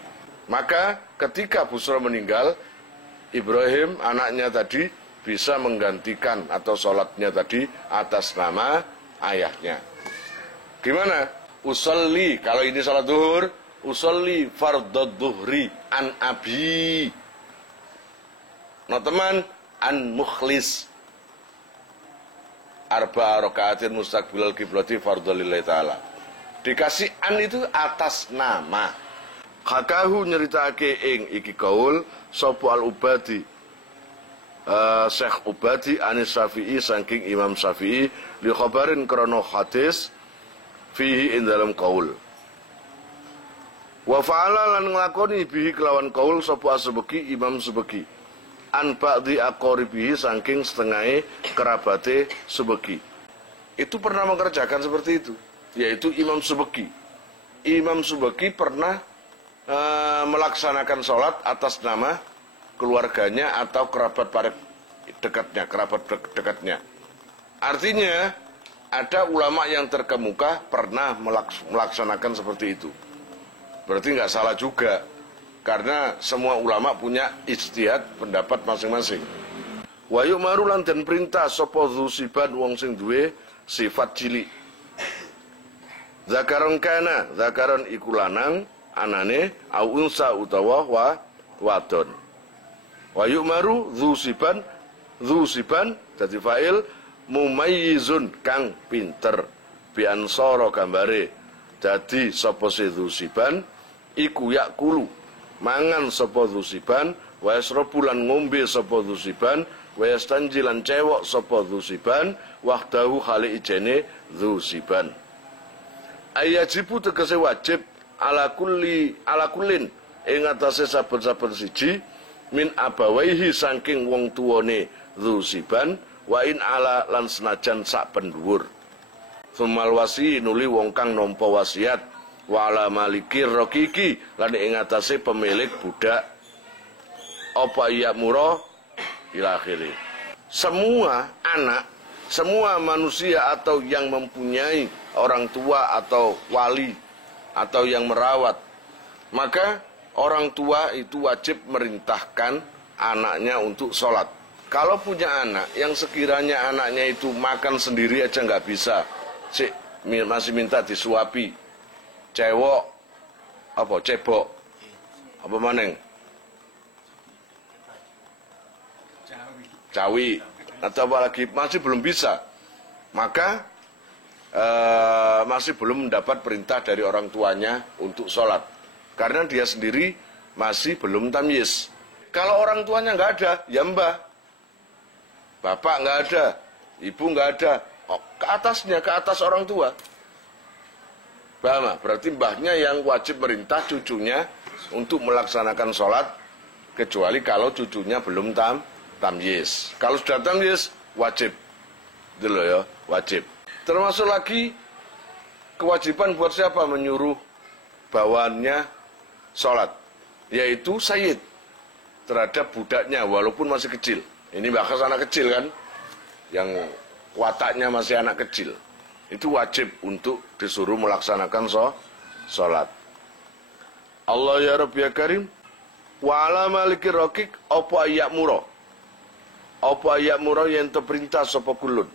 Maka ketika Busro meninggal, Ibrahim anaknya tadi bisa menggantikan atau sholatnya tadi atas nama ayahnya. Gimana? Usolli, kalau ini sholat duhur, usolli fardhu duhri an abi. Nah teman, an mukhlis. Arba rakaatin mustaqbilal kiblati fardhu lillahi ta'ala. Dikasih an itu atas nama. Hakahu nyeritake ing iki kaul sapa al-Ubadi. Syekh Ubadi Anis Syafi'i saking Imam Syafi'i li khabarin krono hadis fihi ing dalam kaul. Wa fa'ala lan nglakoni bihi kelawan kaul sapa Subeki Imam Subeki. An ba'di aqaribihi saking setengahe kerabate Subeki. Itu pernah mengerjakan seperti itu, yaitu Imam Subeki. Imam Subeki pernah melaksanakan sholat atas nama keluarganya atau kerabat dekatnya. Artinya ada ulama yang terkemuka pernah melaksanakan seperti itu. Berarti nggak salah juga, karena semua ulama punya ijtihad pendapat masing-masing. Wa yu'maru lan den perintah sapa dzusiban wong sing duwe sifat cilik. Zakaron kana, zakaron iku lanang, anane au unsa utawa wadon. Wa yu'maru dzusiban dadi fa'il mumayyizun kang pinter bi ansara gambare. Dadi sapa se dzusiban iku yakulu mangan sapa dzusiban wa yasrabu lan ngombe sapa dzusiban wa yastanjilan cewok sapa dzusiban wahdahu khali ijene dzusiban. Ayajibu tegese wajib ala kullin ing atase saben-saben siji min abawaihi saking wong tuwane dzusiban wa in ala lan senajan sak pendhuwur. Sumal wasi nuli wong kang nampa wasiat wa ala malikir rokiki lan ing atase pemilik budak apa iya mura ila akhiri. Semua anak, semua manusia atau yang mempunyai orang tua atau wali atau yang merawat, maka orang tua itu wajib merintahkan anaknya untuk sholat. Kalau punya anak yang sekiranya anaknya itu makan sendiri aja nggak bisa, masih minta disuapi, cebok, apa maneng, cawi, atau apalagi masih belum bisa, maka masih belum mendapat perintah dari orang tuanya untuk sholat, karena dia sendiri masih belum tamyiz. Kalau orang tuanya nggak ada, ya mbah, bapak nggak ada, ibu nggak ada, ke atasnya, ke atas orang tua. Paham? Berarti mbahnya yang wajib merintah cucunya untuk melaksanakan sholat, kecuali kalau cucunya belum tamyiz. Kalau sudah tamyiz, wajib. Itu loh ya, wajib. Termasuk lagi kewajiban buat siapa menyuruh bawaannya sholat, yaitu sayyid terhadap budaknya walaupun masih kecil. Ini bahas anak kecil kan, yang wataknya masih anak kecil, itu wajib untuk disuruh melaksanakan sholat. Allah ya Rabbi ya Karim, wa ala maliki rokik apa ayakmuro yang terperintah sapa kulun.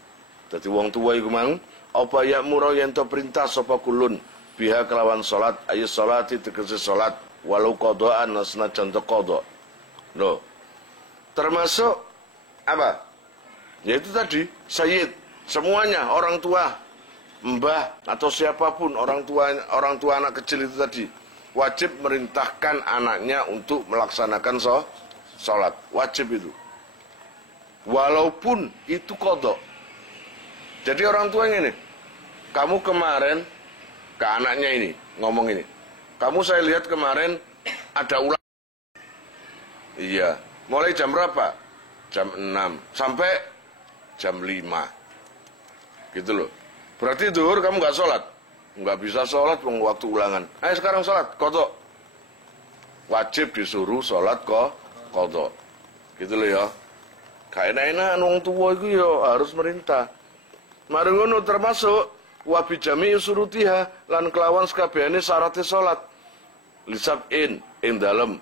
Jadi wong tua iku mang apa ayakmuro yang terperintah sapa kulun biha kelawan sholat, ayat sholat itu tegese sholat walau qadaan senajan qada. Loh, termasuk apa? Yaitu tadi sayyid, semuanya orang tua, mbah atau siapapun orang tua anak kecil itu tadi wajib merintahkan anaknya untuk melaksanakan sholat, wajib itu, walaupun itu qada. Jadi orang tua ini, kamu kemarin ke anaknya ini ngomong ini, kamu saya lihat kemarin ada ulang. Iya, mulai jam berapa? Jam 6 sampai jam 5. Gitu loh. Berarti zuhur kamu nggak sholat. Nggak bisa sholat waktu ulangan. Ayo sekarang sholat, kodok. Wajib disuruh sholat kodok. Gitu loh ya. Kayak enak wong tua itu ya harus merintah. Mari ngono termasuk wabi jami usurutiha lan kelawan sekabehane syaratnya sholat. Lisab'in ing dalem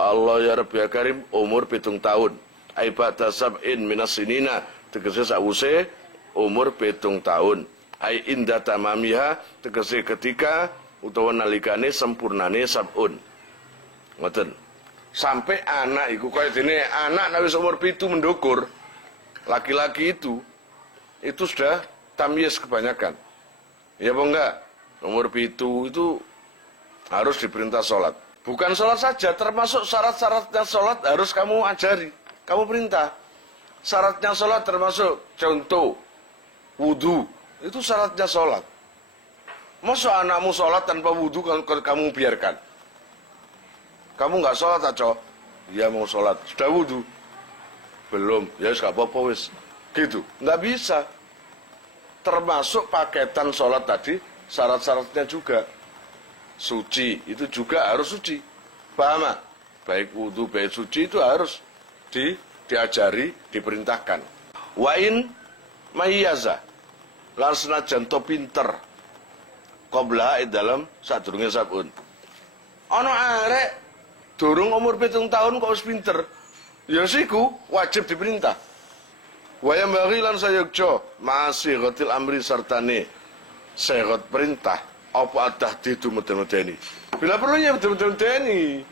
Allah ya Rabbi ya Karim umur 7 tahun. Ai ba'da sab'in minas sinina tegese sause umur 7 tahun. Ai inda tamamiha tegese ketika utawa nalikane sempurnane sab'un. Ngoten. Sampai anak iku kaya dene anak nek wis umur 7 mendukur. Laki-laki itu sudah tamyiz kebanyakan. Ya apa enggak? Umur 7 itu harus diperintah sholat. Bukan sholat saja, termasuk syarat-syaratnya sholat harus kamu ajari. Kamu perintah. Syaratnya sholat termasuk contoh wudu. Itu syaratnya sholat. Masa anakmu sholat tanpa wudu kamu biarkan? Kamu nggak sholat aco? Dia mau sholat. Sudah wudu? Belum. Ya wis gak apa-apa wis. Gitu. Nggak bisa. Termasuk paketan sholat tadi, syarat-syaratnya juga. Suci, itu juga harus suci. Paham? Baik wudu, baik suci itu harus diajari, diperintahkan. Wa'in mayyaza. Lan senajan to pinter. Qabla dalam sadurunge sabun. Ana arek durung umur 7 tahun kok wis pinter. Ya siku wajib diperintah. Wayam bagi lan sayukjo masih gotil amri sartane segot perintah apa adah didu meden-medeni. Bila perlunya meden-medeni.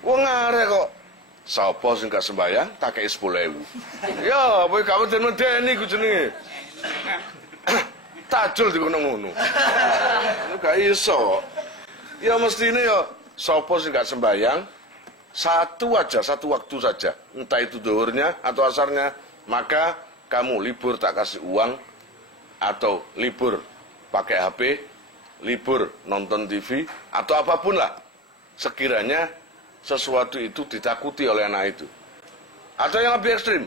Wong arek kok sapa sing gak sembayang tak kei 10.000. Ya, kowe gak meden-medeni ku jenenge. Tajul dikono ngono. Gak iso. Ya mestine ya sapa sing gak sembayang satu waktu saja, entah itu zuhurnya atau asarnya, maka kamu libur tak kasih uang, atau libur pakai HP, libur nonton TV, atau apapun lah, sekiranya sesuatu itu ditakuti oleh anak itu. Atau yang lebih ekstrim,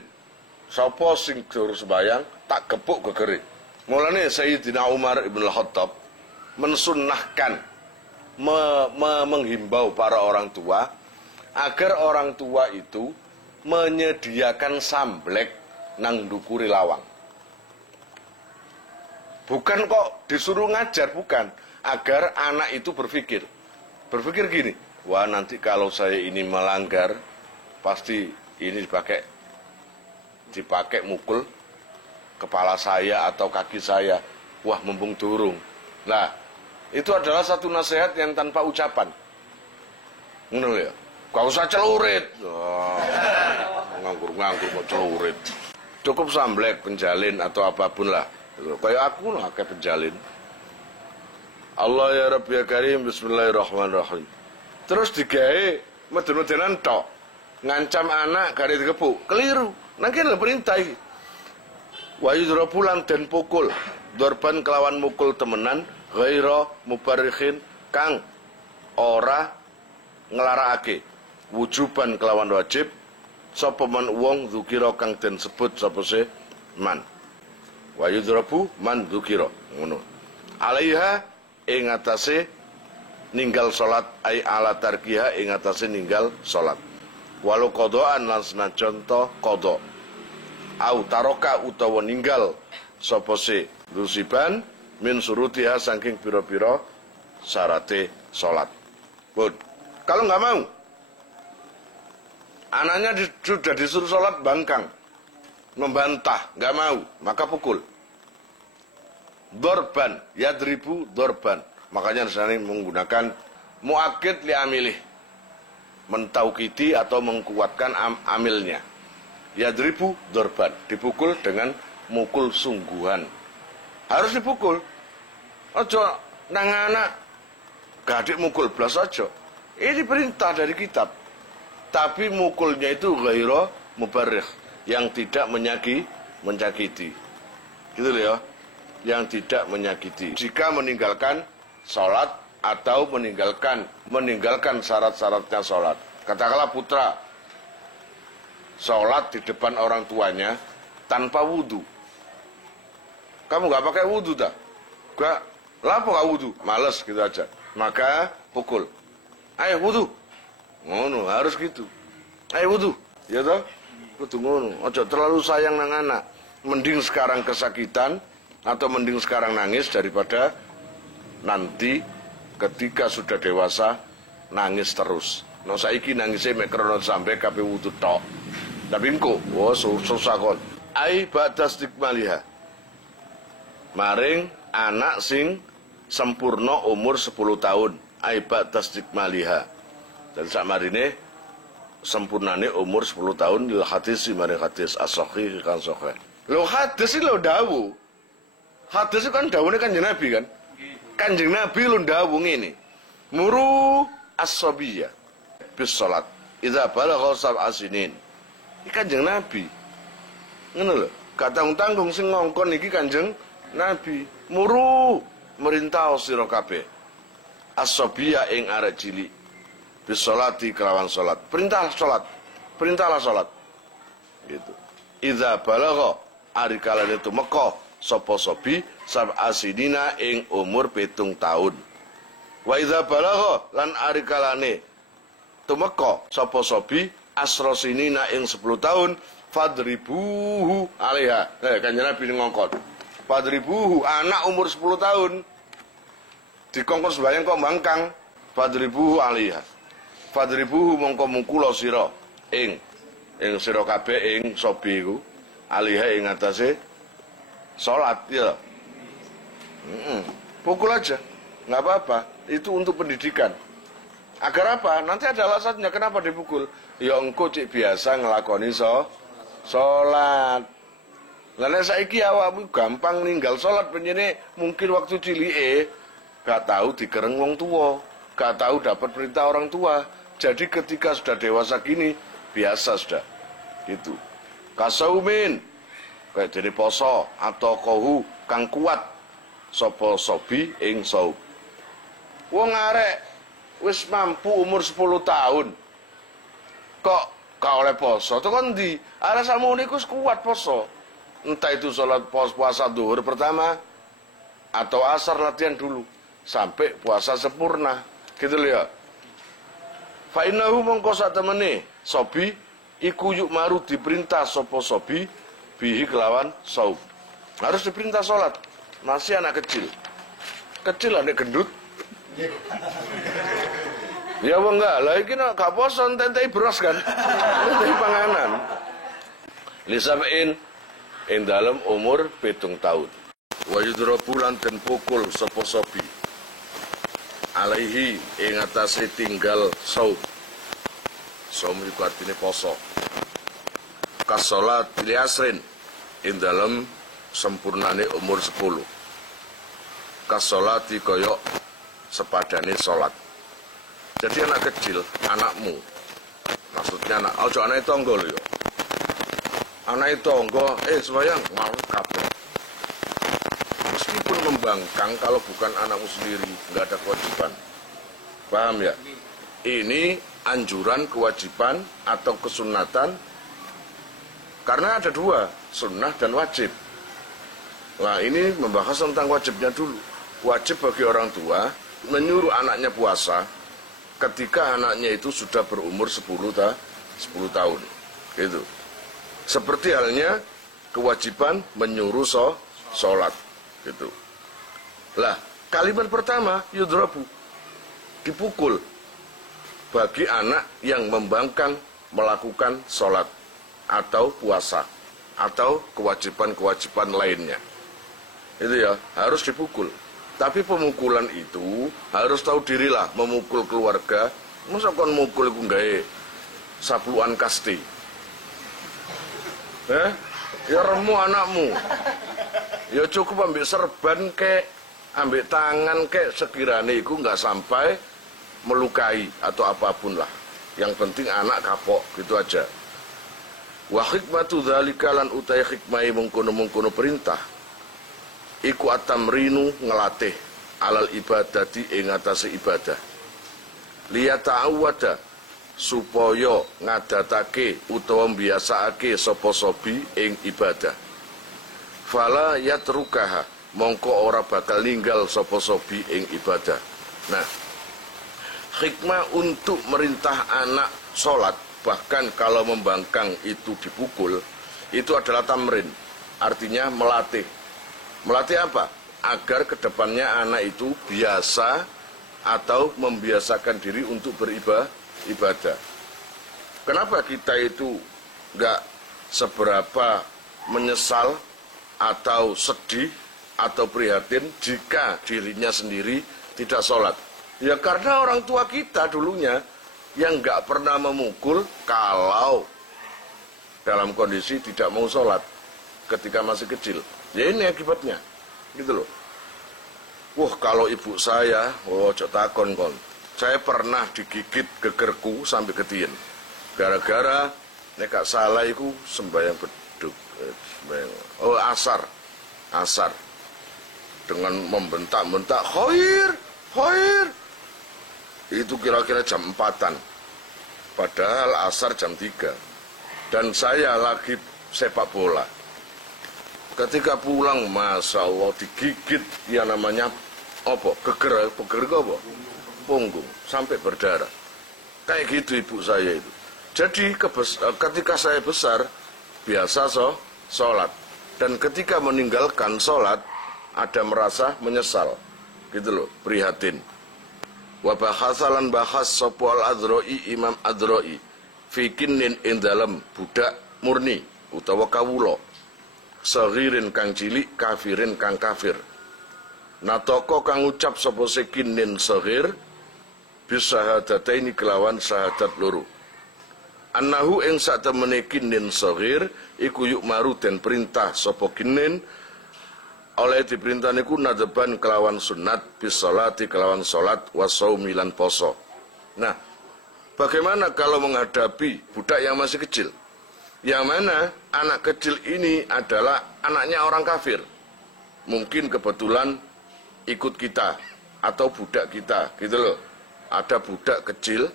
sapa sing zuhur sembayang tak gepuk gegere. Mulane Sayyidina Umar Ibn Khattab mensunnahkan, menghimbau para orang tua agar orang tua itu menyediakan samblek nang ndukuri lawang. Bukan kok disuruh ngajar, bukan. Agar anak itu berpikir gini, wah nanti kalau saya ini melanggar, pasti ini dipakai mukul kepala saya atau kaki saya. Wah mumpung durung. Nah, itu adalah satu nasihat yang tanpa ucapan. Ngono ya. Gak usah celurit. Nganggur-nganggur kok celurit. Cukup samblek, penjalin atau apapun lah. Kayak aku lah, kayak penjalin. Allah ya Rabbi ya Karim, bismillahirrahmanirrahim. Terus digawe meden-medenan tok. Ngancam anak gak dikepuk. Keliru. Nangke lho perintah iki. Wa yudrabu lan den pukul. Dorban kelawan mukul temenan, ghaira mubarrikhin kang ora nglarakake. Wujuban kelawan wajib sapa man wong dzukira kang den sebut sapa se man. Wa yudrabu man dzukira ngono. Alaiha ing atase ninggal salat ai ala tarkiha ing atase ninggal salat. Walau qadaan lan senajan to qada. Au taroka utawa ninggal sapa se rusiban min surutiha saking pira-pira syarate salat. Pun kalau nggak mau anaknya sudah disuruh sholat bangkang, membantah, nggak mau, maka pukul. Dorban, yadribu dorban. Makanya disana menggunakan muakid li amilih, mentaukidi atau mengkuatkan amilnya. Yadribu dorban, dipukul dengan mukul sungguhan. Harus dipukul. Ojo nang anak gadik mukul blas ojo. Ini perintah dari kitab. Tapi mukulnya itu ghaira mubarrikh, yang tidak menyakiti. Gitu loh ya. Yang tidak menyakiti. Jika meninggalkan sholat atau meninggalkan syarat-syaratnya sholat. Katakanlah putra sholat di depan orang tuanya tanpa wudu. kamu nggak pakai wudhu dah. Gak, lapo gak wudhu, males gitu aja. Maka pukul. Ayo wudhu. Ngono, harus gitu. Ayo wudhu, ya toh? Kudu ngono. Ojo terlalu sayang nang anak. Mending sekarang kesakitan atau mending sekarang nangis daripada nanti ketika sudah dewasa nangis terus. No saiki nangisnya mek krana sampai kabeh wudu tok. Tapi engko, susah kon. Ai ba'da stigmaliha. Maring anak sing sempurna umur 10 tahun. Ai ba'da stigmaliha. Dan sakmarine sempurnane umur 10 tahun lil hadis maring hadis as-sahih kan sahih. Lho hadis iki lho dawuh. Hadis kan dawuhne Kanjeng Nabi kan. Kanjeng Nabi lho dawuh ngene. Muru as-sabiyya bis salat idza balagha sab'a sinin. Iki Kanjeng Nabi. Ngono lho, gak tanggung-tanggung sing ngongkon iki Kanjeng Nabi. Muru merintah sira kabeh. As-sabiyya ing arek cilik bis salati kelawan salat. Perintahlah salat. Perintahlah salat. Gitu. Idza balagha ari kalane tumeka sapa sobi sab'a sinina ing umur 7 tahun. Wa idza balagha lan ari kalane tumeka sapa sobi asra sinina ing 10 tahun fadribuhu alaiha. Kanjeng Nabi ngongkon. Fadribuhu anak umur 10 tahun dikongkon sembayang kok mangkang. Fadribuhu alaiha. Fadribuhu mongko mungkula sira ing sira kabeh ing sobi iku alaiha ing atase salat ya. Pukul aja, nggak apa-apa. Itu untuk pendidikan. Agar apa? Nanti ada alasannya kenapa dipukul. Ya engko cik biasa ngelakoni salat. Lah nek saiki awakmu gampang ninggal salat penyene mungkin waktu cilike gak tahu dikereng wong tua, gak tahu dapat perintah orang tua. Jadi ketika sudah dewasa gini biasa sudah. Gitu. Kasaumin kayak jadi poso atau kohu kang kuat sapa sobi ing saum. Wong arek wis mampu umur 10 tahun kok gak oleh poso to kon ndi? Arek sakmono iku kuat poso. Entah itu sholat puasa zuhur pertama atau asar latihan dulu sampai puasa sempurna. Gitu loh ya. Fa innahu mongko satemene sobi iku yuk maru diperintah sapa sobi bihi kelawan saum. Harus diperintah sholat. Masih anak kecil. Kecil anak gendut. Ya apa enggak? Lah iki nek gak poso entek beras kan. Entek panganan. Lisabain ing dalem umur 7 tahun. Wa yudrabu lan den pukul sapa sobi. Alaihi ing atase tinggal saum. Saum iku artine poso. Kasolat li asrin ing dalem sempurnane umur 10. Kasolati koyok sepadane salat. Jadi anak kecil, anakmu. Maksudnya ojo anak tangga lho ya. Anak tangga sembayang mau kabeh. Meskipun membangkang kalau bukan anakmu sendiri, enggak ada kewajiban. Paham ya? Ini anjuran kewajiban atau kesunatan. Karena ada dua, sunnah dan wajib. Nah ini membahas tentang wajibnya dulu. Wajib bagi orang tua menyuruh anaknya puasa ketika anaknya itu sudah berumur 10 tahun. Gitu. Seperti halnya kewajiban menyuruh sholat. Gitu. Lah, kalimat pertama yudrabu, dipukul bagi anak yang membangkang melakukan sholat atau puasa atau kewajiban-kewajiban lainnya. Itu ya, harus dipukul. Tapi pemukulan itu harus tahu dirilah, memukul keluarga. Masa kon mukul iku gawe sapluan kasti. Ya remu anakmu. Ya cukup ambil serban kek, ambil tangan kek, sekiranya iku nggak sampai melukai atau apapun lah. Yang penting anak kapok, gitu aja. Wa hikmatu dzalika lan utai hikmai mungkono-mungkono perintah. Iku atamrinu ngelatih alal ibadati ing atase ibadah. Liyata'awwada supaya ngadatake utawa mbiasaake sapa sobi ing ibadah. fala yatrukaha mongko ora bakal ninggal sapa sobi ing ibadah. Nah, hikmah untuk merintah anak sholat, bahkan kalau membangkang itu dipukul, itu adalah tamrin, artinya melatih. Melatih apa? Agar kedepannya anak itu biasa atau membiasakan diri untuk beribadah. Kenapa kita itu nggak seberapa menyesal atau sedih atau prihatin jika dirinya sendiri tidak sholat? Ya karena orang tua kita dulunya yang nggak pernah memukul kalau dalam kondisi tidak mau sholat ketika masih kecil. Ya ini akibatnya, gitu loh. Wah kalau ibu saya, cok takon kon, saya pernah digigit gegerku sampai ketien. Gara-gara nekak salah iku sembahyang beduk, asar, dengan membentak-bentak, khair, itu kira-kira jam 4-an, padahal asar jam 3, dan saya lagi sepak bola. Ketika pulang, masya Allah digigit yang namanya apa? Geger apa? Punggung sampai berdarah. Kayak gitu ibu saya itu. Jadi ketika saya besar biasa sholat, dan ketika meninggalkan sholat ada merasa menyesal, gitu loh, prihatin. Wa bahasalan bahas sapa al-Adroi Imam Adroi fikinin ing dalem budak murni utawa kawula, saghirin kang cilik, kafirin kang kafir. Natoko kang ucap sapa sekinin saghir bisahadataini kelawan syahadat loro. Annahu ing satemene kinin saghir iku yuk maru den perintah sapa kinin oleh diperintah niku nadban kelawan sunat bisolati kelawan salat wasaumi lan poso. Nah, bagaimana kalau menghadapi budak yang masih kecil? Yang mana anak kecil ini adalah anaknya orang kafir. Mungkin kebetulan ikut kita atau budak kita, gitu loh. Ada budak kecil,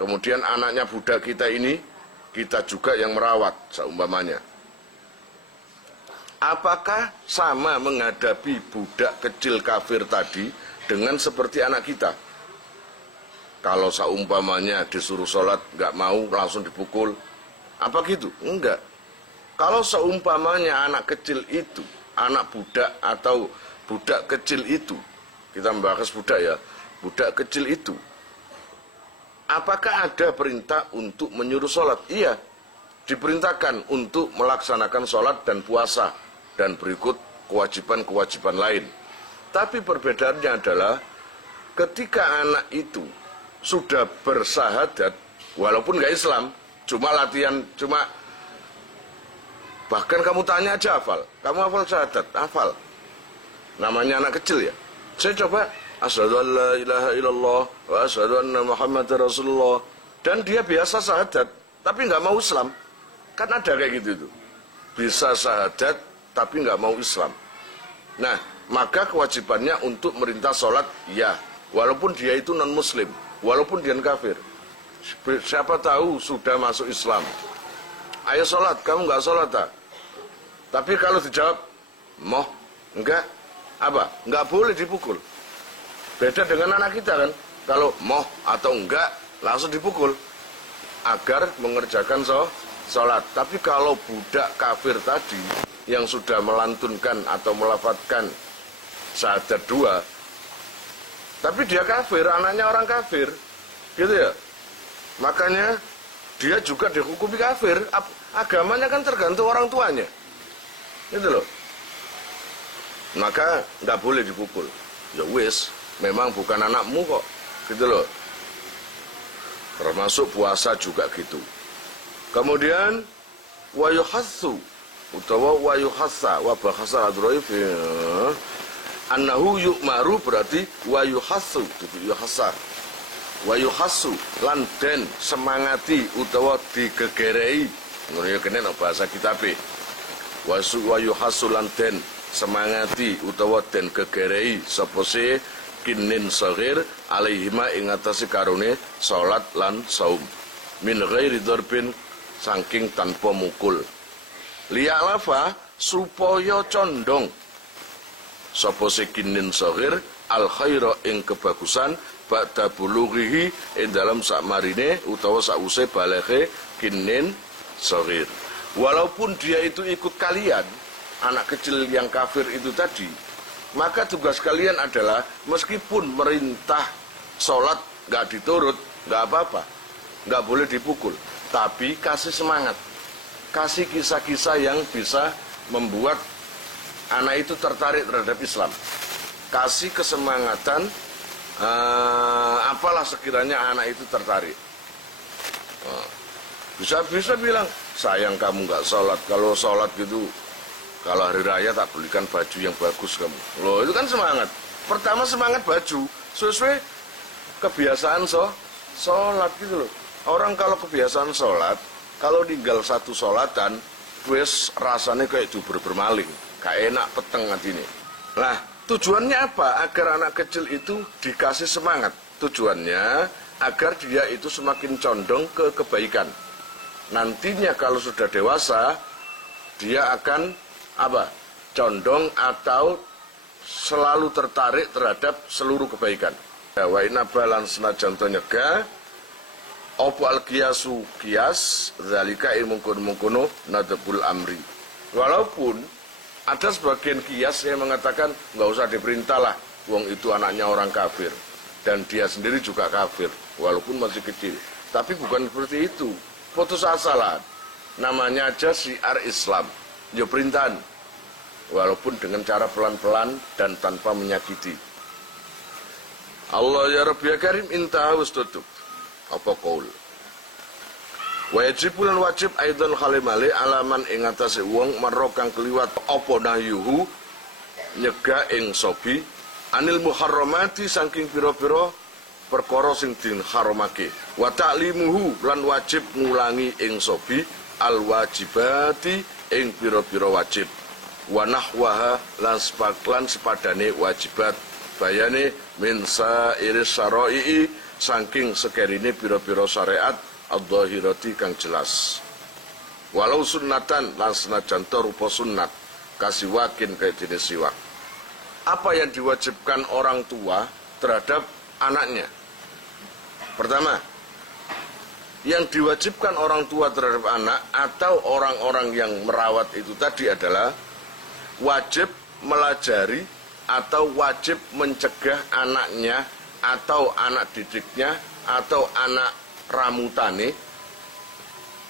kemudian anaknya budak kita ini kita juga yang merawat seumpamanya. Apakah sama menghadapi budak kecil kafir tadi dengan seperti anak kita? Kalau seumpamanya disuruh sholat nggak mau langsung dipukul, apa gitu? Enggak. Kalau seumpamanya anak kecil itu, anak budak atau budak kecil itu, kita membahas budak ya, budak kecil itu, apakah ada perintah untuk menyuruh sholat? Iya, diperintahkan untuk melaksanakan sholat dan puasa dan berikut kewajiban-kewajiban lain. Tapi perbedaannya adalah ketika anak itu sudah bersahadat, walaupun nggak Islam, cuma latihan, bahkan kamu tanya aja hafal, kamu hafal syahadat, hafal. Namanya anak kecil ya. Saya coba asyhadu an la ilaha illallah wa asyhadu anna Muhammadar Rasulullah, dan dia biasa syahadat tapi nggak mau Islam. Kan ada kayak gitu tuh. Bisa syahadat tapi nggak mau Islam. Nah, maka kewajibannya untuk merintah sholat ya, walaupun dia itu non muslim, walaupun dia kafir. Siapa tahu sudah masuk Islam. Ayo sholat, kamu nggak sholat tak? Tapi kalau dijawab moh, enggak, apa? Enggak boleh dipukul. Beda dengan anak kita kan, kalau moh atau enggak langsung dipukul agar mengerjakan sholat. Tapi kalau budak kafir tadi yang sudah melantunkan atau melafadzkan syahadat 2, tapi dia kafir, anaknya orang kafir, gitu ya. Makanya dia juga dihukumi kafir. Agamanya kan tergantung orang tuanya, gitu loh. Maka nggak boleh dipukul. Ya wis, memang bukan anakmu kok, gitu loh. Termasuk puasa juga gitu. Kemudian wayuhatsu utawa wayuhassa wa bahasa adroif annahu yu'maru berarti wayuhatsu itu yuhassa. Wayuhassu lan den semangati utawa digegerei ngono ya kene bahasa kitabe. Wayuhassu lan den semangati utawa den gegerei sapa se kinin saghir alaihima ing atase karone salat lan saum min ghairi dzarbin saking tanpa mukul. Liya'lafa supaya condong sapa sikinin saghir al khaira ing kebagusan ba'da bulughihi ing dalam sakmarine utawa sakwise balighe kinin saghir. Walaupun dia itu ikut kalian, anak kecil yang kafir itu tadi, maka tugas kalian adalah meskipun merintah sholat nggak diturut, nggak apa-apa, nggak boleh dipukul, tapi kasih semangat, kasih kisah-kisah yang bisa membuat anak itu tertarik terhadap Islam, kasih kesemangatan, apalah sekiranya anak itu tertarik. Bisa bilang, sayang kamu nggak sholat, kalau sholat gitu, kalau hari raya tak belikan baju yang bagus kamu. Loh, itu kan semangat. Pertama semangat baju, sesuai kebiasaan sholat gitu loh. Orang kalau kebiasaan sholat, kalau tinggal satu sholatan, wes rasanya kayak jubur bermaling, kayak enak peteng hati ini. Nah, tujuannya apa? Agar anak kecil itu dikasih semangat. Tujuannya agar dia itu semakin condong ke kebaikan. Nantinya kalau sudah dewasa, dia akan apa? Condong atau selalu tertarik terhadap seluruh kebaikan. Wa inna balan senajan to nyegah opo al kiasu kias zalika mungkun-mungkuno nadabul amri. Walaupun ada sebagian kias yang mengatakan nggak usah diperintahlah, wong itu anaknya orang kafir dan dia sendiri juga kafir walaupun masih kecil. Tapi bukan seperti itu. Putus asalan. Namanya aja syiar Islam. Ya perintahan. Walaupun dengan cara pelan-pelan dan tanpa menyakiti. Allah ya Rabbi ya Karim intah wis tutup. Apa qaul? Wajib lan wajib aidan khalimale alaman ing atase wong marra kang kliwat apa nahyuhu nyegah ing sobi anil muharramati saking pira-pira perkara sing diharamake. Wa ta'limuhu lan wajib ngulangi ing sobi al wajibati ing pira-pira wajib. Wa nahwaha lan sepadane wajibat bayane min sa'iris syara'i saking sekerine pira-pira syariat adh-dhahirati kang jelas. Walau sunnatan lan senajan rupa sunnat kasiwakin kaya jenis siwak. Apa yang diwajibkan orang tua terhadap anaknya? Pertama, yang diwajibkan orang tua terhadap anak atau orang-orang yang merawat itu tadi adalah wajib melajari atau wajib mencegah anaknya atau anak didiknya atau anak ramutane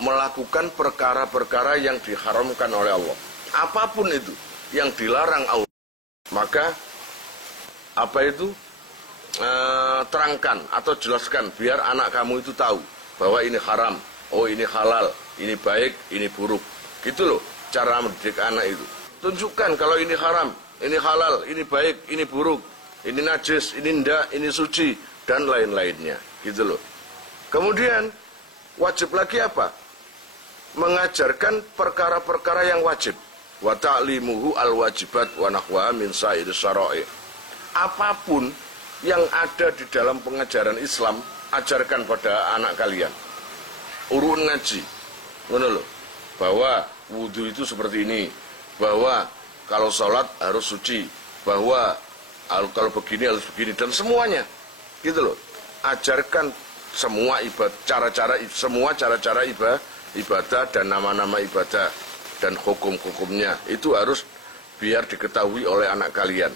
melakukan perkara-perkara yang diharamkan oleh Allah. Apapun itu yang dilarang Allah, maka apa itu terangkan atau jelaskan biar anak kamu itu tahu bahwa ini haram, oh ini halal, ini baik, ini buruk. Gitu loh cara mendidik anak itu. Tunjukkan kalau ini haram, ini halal, ini baik, ini buruk, ini najis, ini ndak, ini suci, dan lain-lainnya. Gitu loh. Kemudian, wajib lagi apa? Mengajarkan perkara-perkara yang wajib. Wa ta'limuhu al-wajibat wa nahwa min sa'iri syara'i. Apapun yang ada di dalam pengajaran Islam, ajarkan pada anak kalian. Urun ngaji. Ngono loh. Bahwa wudu itu seperti ini. Bahwa kalau sholat harus suci, bahwa kalau begini harus begini, dan semuanya, gitu loh. Ajarkan semua semua cara-cara ibadah dan nama-nama ibadah dan hukum-hukumnya itu harus biar diketahui oleh anak kalian.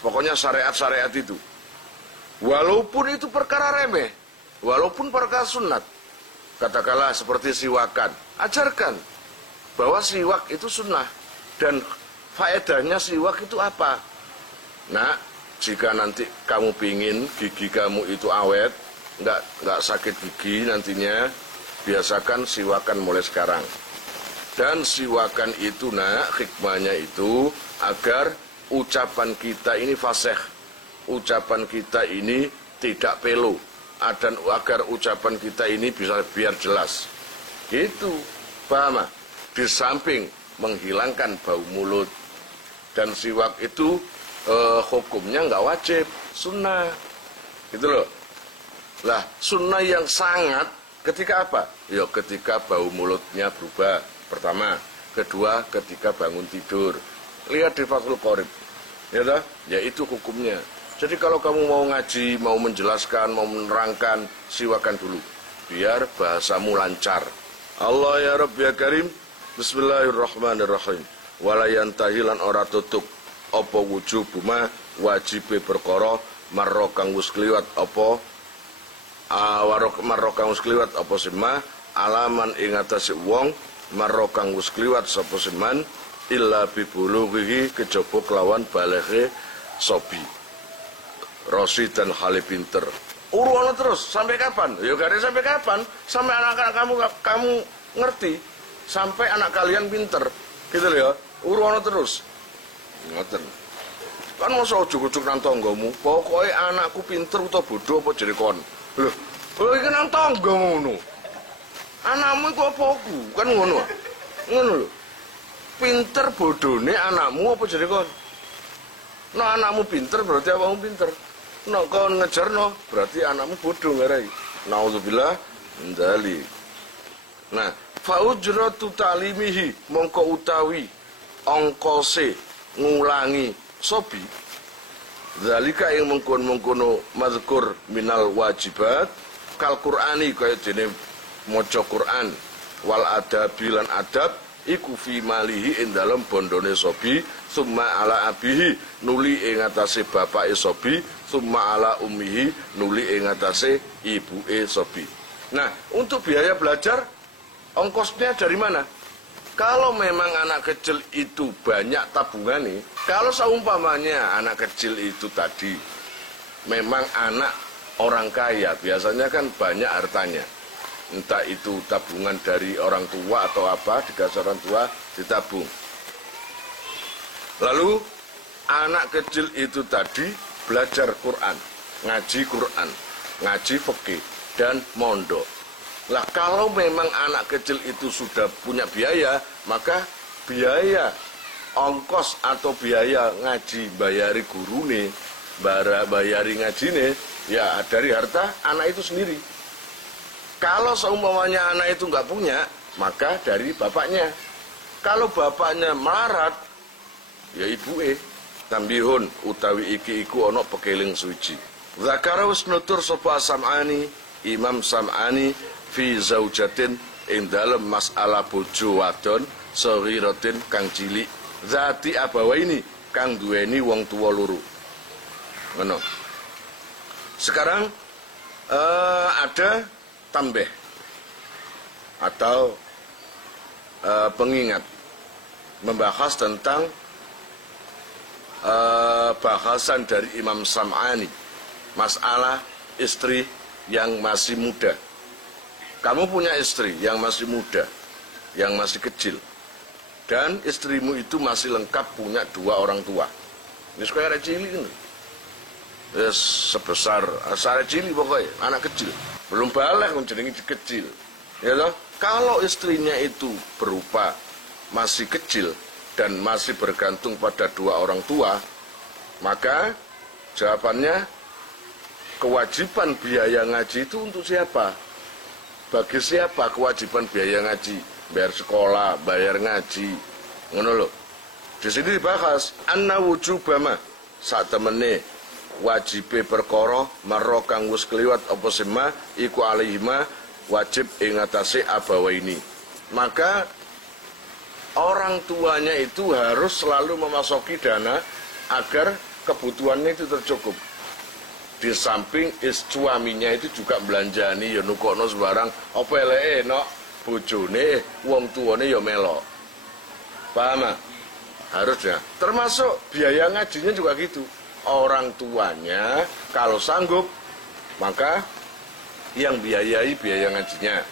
Pokoknya syariat-syariat itu, walaupun itu perkara remeh, walaupun perkara sunat, katakanlah seperti siwakan, ajarkan bahwa siwak itu sunnah. Dan faedahnya siwak itu apa? Nah, jika nanti kamu pingin gigi kamu itu awet, nggak sakit gigi nantinya, biasakan siwakan mulai sekarang. Dan siwakan itu, hikmahnya itu agar ucapan kita ini fasih, ucapan kita ini tidak pelu, dan agar ucapan kita ini bisa biar jelas. Gitu, paham? Di samping menghilangkan bau mulut. Dan siwak itu hukumnya nggak wajib, sunnah. Gitu loh. Lah, sunnah yang sangat ketika apa? Ya ketika bau mulutnya berubah. Pertama, kedua ketika bangun tidur. Lihat di Fathul Qorib, ya toh? Ya itu hukumnya. Jadi kalau kamu mau ngaji, mau menjelaskan, mau menerangkan, siwakan dulu biar bahasamu lancar. Allah ya Rabb ya Karim. Bismillahirrahmanirrahim. Walayan tahilan ora tutup apa wujubuma wajibe perkara marra kang wis kliwat apa marra kang wis kliwat apa sema alaman ing atase wong marra kang wis kliwat sapa seman illa bibulughi kejaba kelawan balighe sobi Rosi dan hale pinter. Uruan terus sampai kapan? Ya gak ada sampai kapan? Sampai anak-anak kamu ngerti, sampai anak kalian pinter, gitu loh ya. Uruan terus. Ngoten. Kan masa ujug-ujug nang tanggamu, pokoke anakku pinter utawa bodoh apa jere kon. Lho iki nang tangga ngono. Anakmu iku apa aku? Kan ngono. Ngono lho. Pinter bodone anakmu apa jere kon? Nah anakmu pinter berarti awakmu pinter. Nah kon ngejarno berarti anakmu bodoh ngarai. Nauzubillah min dzalik. Nah, faujratu ta'limihi mongko utawi ongkose ngulangi sobi zalika yang mengkono mazkur minal wajibat kal qur'ani kaya dene maca Quran wal adabi lan adab iku fi malihi ing dalem bondone sobi summa ala abihi nuli ing atase bapake sobi summa ala ummihi nuli ing atase ibuke sobi. Nah, untuk biaya belajar ongkosnya dari mana? Kalau memang anak kecil itu banyak tabungan nih, kalau seumpamanya anak kecil itu tadi memang anak orang kaya, biasanya kan banyak hartanya. Entah itu tabungan dari orang tua atau apa, dikasih orang tua ditabung. Lalu anak kecil itu tadi belajar Quran, ngaji fikih dan mondok. Lah kalau memang anak kecil itu sudah punya biaya, maka biaya ongkos atau biaya ngaji bayari guru nih, bayari ngaji nih, ya dari harta anak itu sendiri. Kalau seumpamanya anak itu nggak punya, maka dari bapaknya. Kalau bapaknya melarat, ya ibuke. Tambihun utawi iki iku ono pekeling suci. Zakara wis nutur sapa Sam'ani, Imam Sam'ani fi zaujatin ing dalem masalah bojo wadon saghiratin kang cilik zati abawaini kang duweni wong tuwa loro. Ngono. Sekarang ada tambah atau pengingat membahas tentang bahasan dari Imam Sam'ani masalah istri yang masih muda. Kamu punya istri yang masih muda, yang masih kecil, dan istrimu itu masih lengkap punya dua orang tua. Ini sekolah ada cilik ini, sebesar asal cilik pokoknya, anak kecil, belum balik menjadi kecil. Ya toh? Kalau istrinya itu berupa masih kecil dan masih bergantung pada dua orang tua, maka jawabannya kewajiban biaya ngaji itu untuk siapa? Bagi siapa kewajiban biaya ngaji? Bayar sekolah, bayar ngaji. Ngono lho. Di sini dibahas anna wujubama sak temene wajibe perkara marra kang wis kliwat apa sema iku alaihima wajib ing atase abawaini. Maka orang tuanya itu harus selalu memasoki dana agar kebutuhannya itu tercukup. Di samping suaminya itu juga belanjani ya nukokno sembarang apa eleke no bojone wong tuane ya melok. Paham? Harusnya termasuk biaya ngajinya juga gitu. Orang tuanya kalau sanggup maka yang biayai biaya ngajinya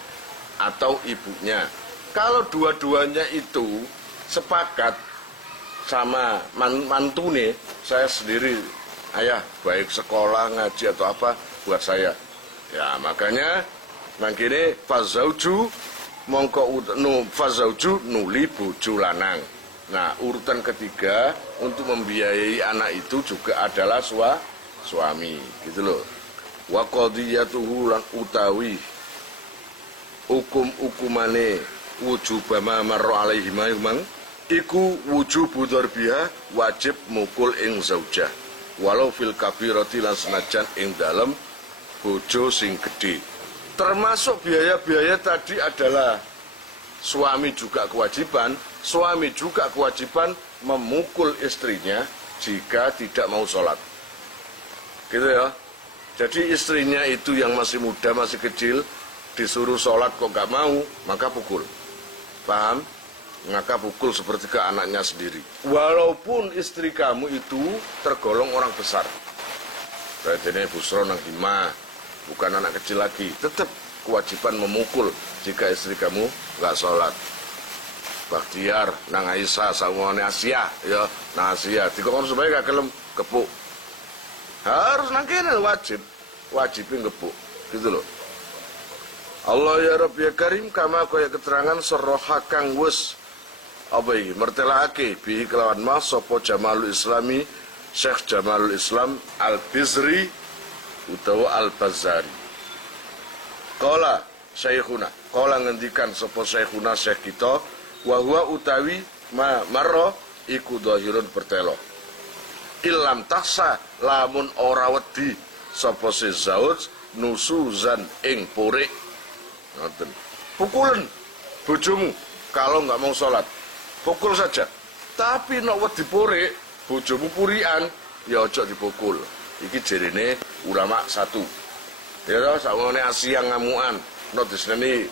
atau ibunya. Kalau dua-duanya itu sepakat sama mantune, saya sendiri ayah baik sekolah ngaji atau apa buat saya ya, makanya mangkene fazauju mongko fazauju nuli bojo lanang. Nah urutan ketiga untuk membiayai anak itu juga adalah suami gitu loh. Wa qadiyatuhu lan utawi hukum-hukumane wujubama marro alaihi mang iku wujubu darbiha wajib mukul ing zaujah walau fil kabirati lan senajan ing dalem bojo sing gedhe. Termasuk biaya-biaya tadi adalah suami juga kewajiban memukul istrinya jika tidak mau sholat. Gitu ya. Jadi istrinya itu yang masih muda, masih kecil, disuruh sholat kok gak mau, maka pukul. Paham? Maka pukul seperti ke anaknya sendiri. Walaupun istri kamu itu tergolong orang besar. Berarti ini busro nang hima, bukan anak kecil lagi. Tetap kewajiban memukul jika istri kamu gak sholat. Bakhtiar nang Aisyah sama Asia, ya nang Asia. Dikon supaya gak kelem kepuk. Harus nang kene wajibin kepuk, gitu loh. Allah ya Rabbi ya Karim kama kaya keterangan seroha kang wis apa iki mertelake bihi kelawan mas sapa Jamalul Islami Syekh Jamalul Islam Al-Bizri utawa Al-Bazari. Qala Syekhuna, qala ngendikan sapa Syekhuna Syekh kita wa huwa utawi marra iku dhahirun bertelo. Ilam taksa lamun ora wedi sapa si zauj nusuzan ing purik. Ngoten. Pukulen bojomu kalau nggak mau sholat. Pukul saja. Tapi nek wedi purik, bojomu purian, ya aja dipukul. Iki jerene ulama satu. Ya to, sakmene Asia ngamukan, nek diseni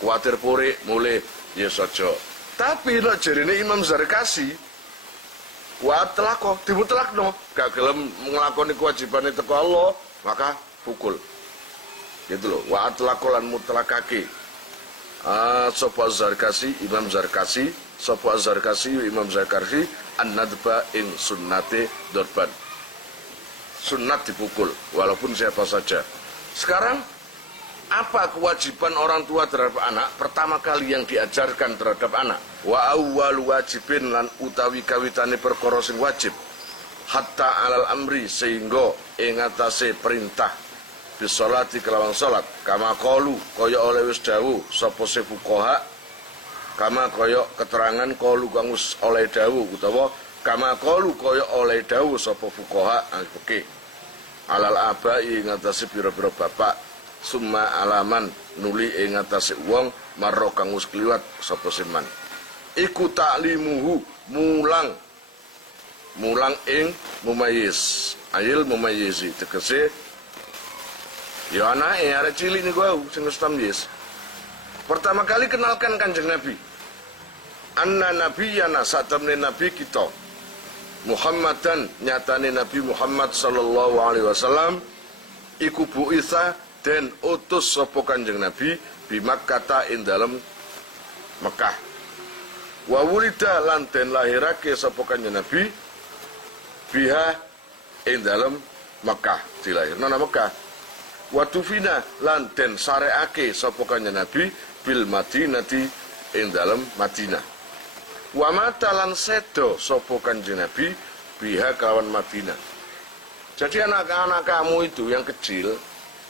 kuwatir purik mulai ya saja. Tapi nek jerene Imam Zarkasi wa telako dimutlakno, gak gelem nglakoni kewajibane teko Allah, maka pukul. Gitu loh, wa atlakolan mutlakake. Sapa Zarkasi, Imam Zarkasi, sapa Zarkasi, Imam Zarkasi, an-nadba ing sunnate dorban. Sunnat dipukul, walaupun siapa saja. Sekarang, apa kewajiban orang tua terhadap anak? Pertama kali yang diajarkan terhadap anak. Wa awwalu wajibin lan utawi kawitane perkara sing wajib. Hatta alal amri sehingga ing atase perintah bisolati kelawan salat kama qalu kaya oleh wis dawuh sapa se fuqaha kama kaya keterangan qalu kang wis oleh dawuh utawa kama qalu kaya oleh dawuh sapa fuqaha fikih alal abai ngatasi pira-pira bapak summa alaman nuli ing ngatasi wong marro kang wis kliwat sapa seman iku ta'limuhu mulang ing mumayyiz ayil mumayyizi tegese ya anake arek cilik niku wau sing wis tamyiz. Pertama kali kenalkan Kanjeng Nabi. Anna nabiyana satamne nabi kita. Muhammadan nyatane Nabi Muhammad sallallahu alaihi wasallam iku bu'itsa den utus sapa Kanjeng Nabi bi Makkah ing dalem Mekah. Wa wulida lan den lahirake sapa Kanjeng Nabi biha ing dalem Mekah, dilahirna nang Mekah. Watufina lan den sareake sapa Kanjeng Nabi bil Madinati ing dalem Madinah. Wa mata lan sedo sapa Kanjeng Nabi biha kelawan Madinah. Jadi anak-anak kamu itu yang kecil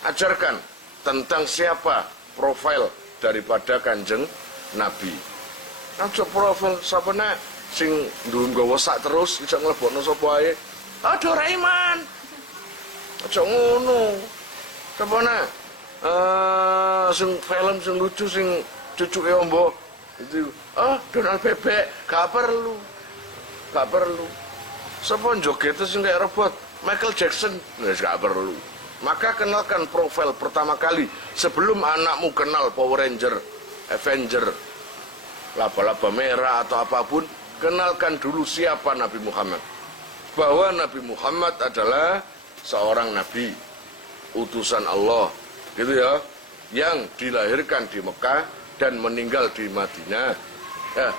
ajarkan tentang siapa profil daripada Kanjeng Nabi. Aja profil sapane sing ndunggawa sak terus iso nglebokno sapa ae. Doraemon. Aja ngono. Kemana? Sing film sing lucu sing cucuke ombo itu. Donald Bebek, gak perlu. Sapa joget sing kayak robot? Michael Jackson, gak perlu. Maka kenalkan profil pertama kali sebelum anakmu kenal Power Ranger, Avenger, laba-laba merah atau apapun, kenalkan dulu siapa Nabi Muhammad. Bahwa Nabi Muhammad adalah seorang nabi, utusan Allah, gitu ya, yang dilahirkan di Mekah dan meninggal di Madinah. Ya,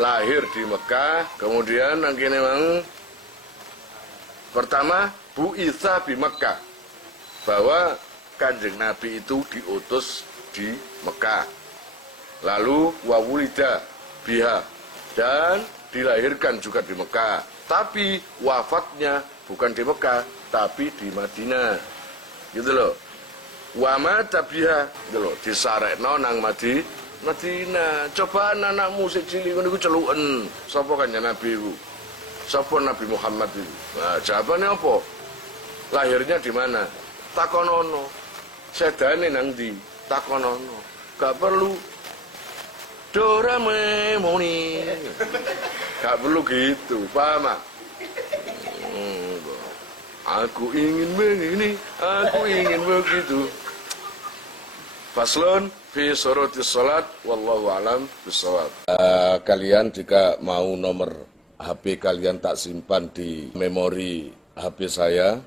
lahir di Mekah, kemudian nangkene mang pertama bu'itsa bi Mekah, bahwa Kanjeng Nabi itu diutus di Mekah. Lalu wa wulida biha, dan dilahirkan juga di Mekah, tapi wafatnya bukan di Mekah tapi di Madinah. Gitu loh. Wa mata biha, gitu loh, disarekno nang Madinah. Cobaan anakmu sik cilik ngono iku celuken. Sapa kanjeng Nabi iku? Sapa Nabi Muhammad itu? Nah, jawabannya apa? Lahirnya di mana? Takonono. Sedane nang ndi? Takonono. Gak perlu Doraemon. Gak perlu gitu, paham? Aku ingin begini, aku ingin begitu. Faslun fi syurutis salat wallahu alam bissawab. Kalian jika mau nomor HP kalian tak simpan di memori HP saya,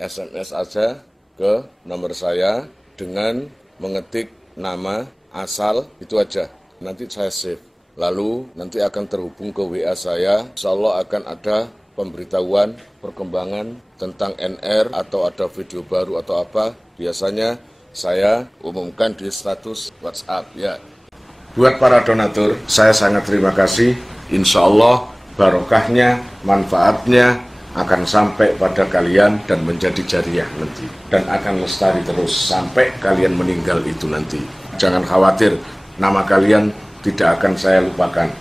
SMS aja ke nomor saya dengan mengetik nama asal itu aja. Nanti saya save. Lalu nanti akan terhubung ke WA saya. Insyaallah akan ada pemberitahuan perkembangan tentang NR atau ada video baru atau apa. Biasanya saya umumkan di status WhatsApp ya. Buat para donatur, saya sangat terima kasih. Insya Allah barokahnya, manfaatnya akan sampai pada kalian dan menjadi jariah nanti. Dan akan lestari terus sampai kalian meninggal itu nanti. Jangan khawatir, nama kalian tidak akan saya lupakan.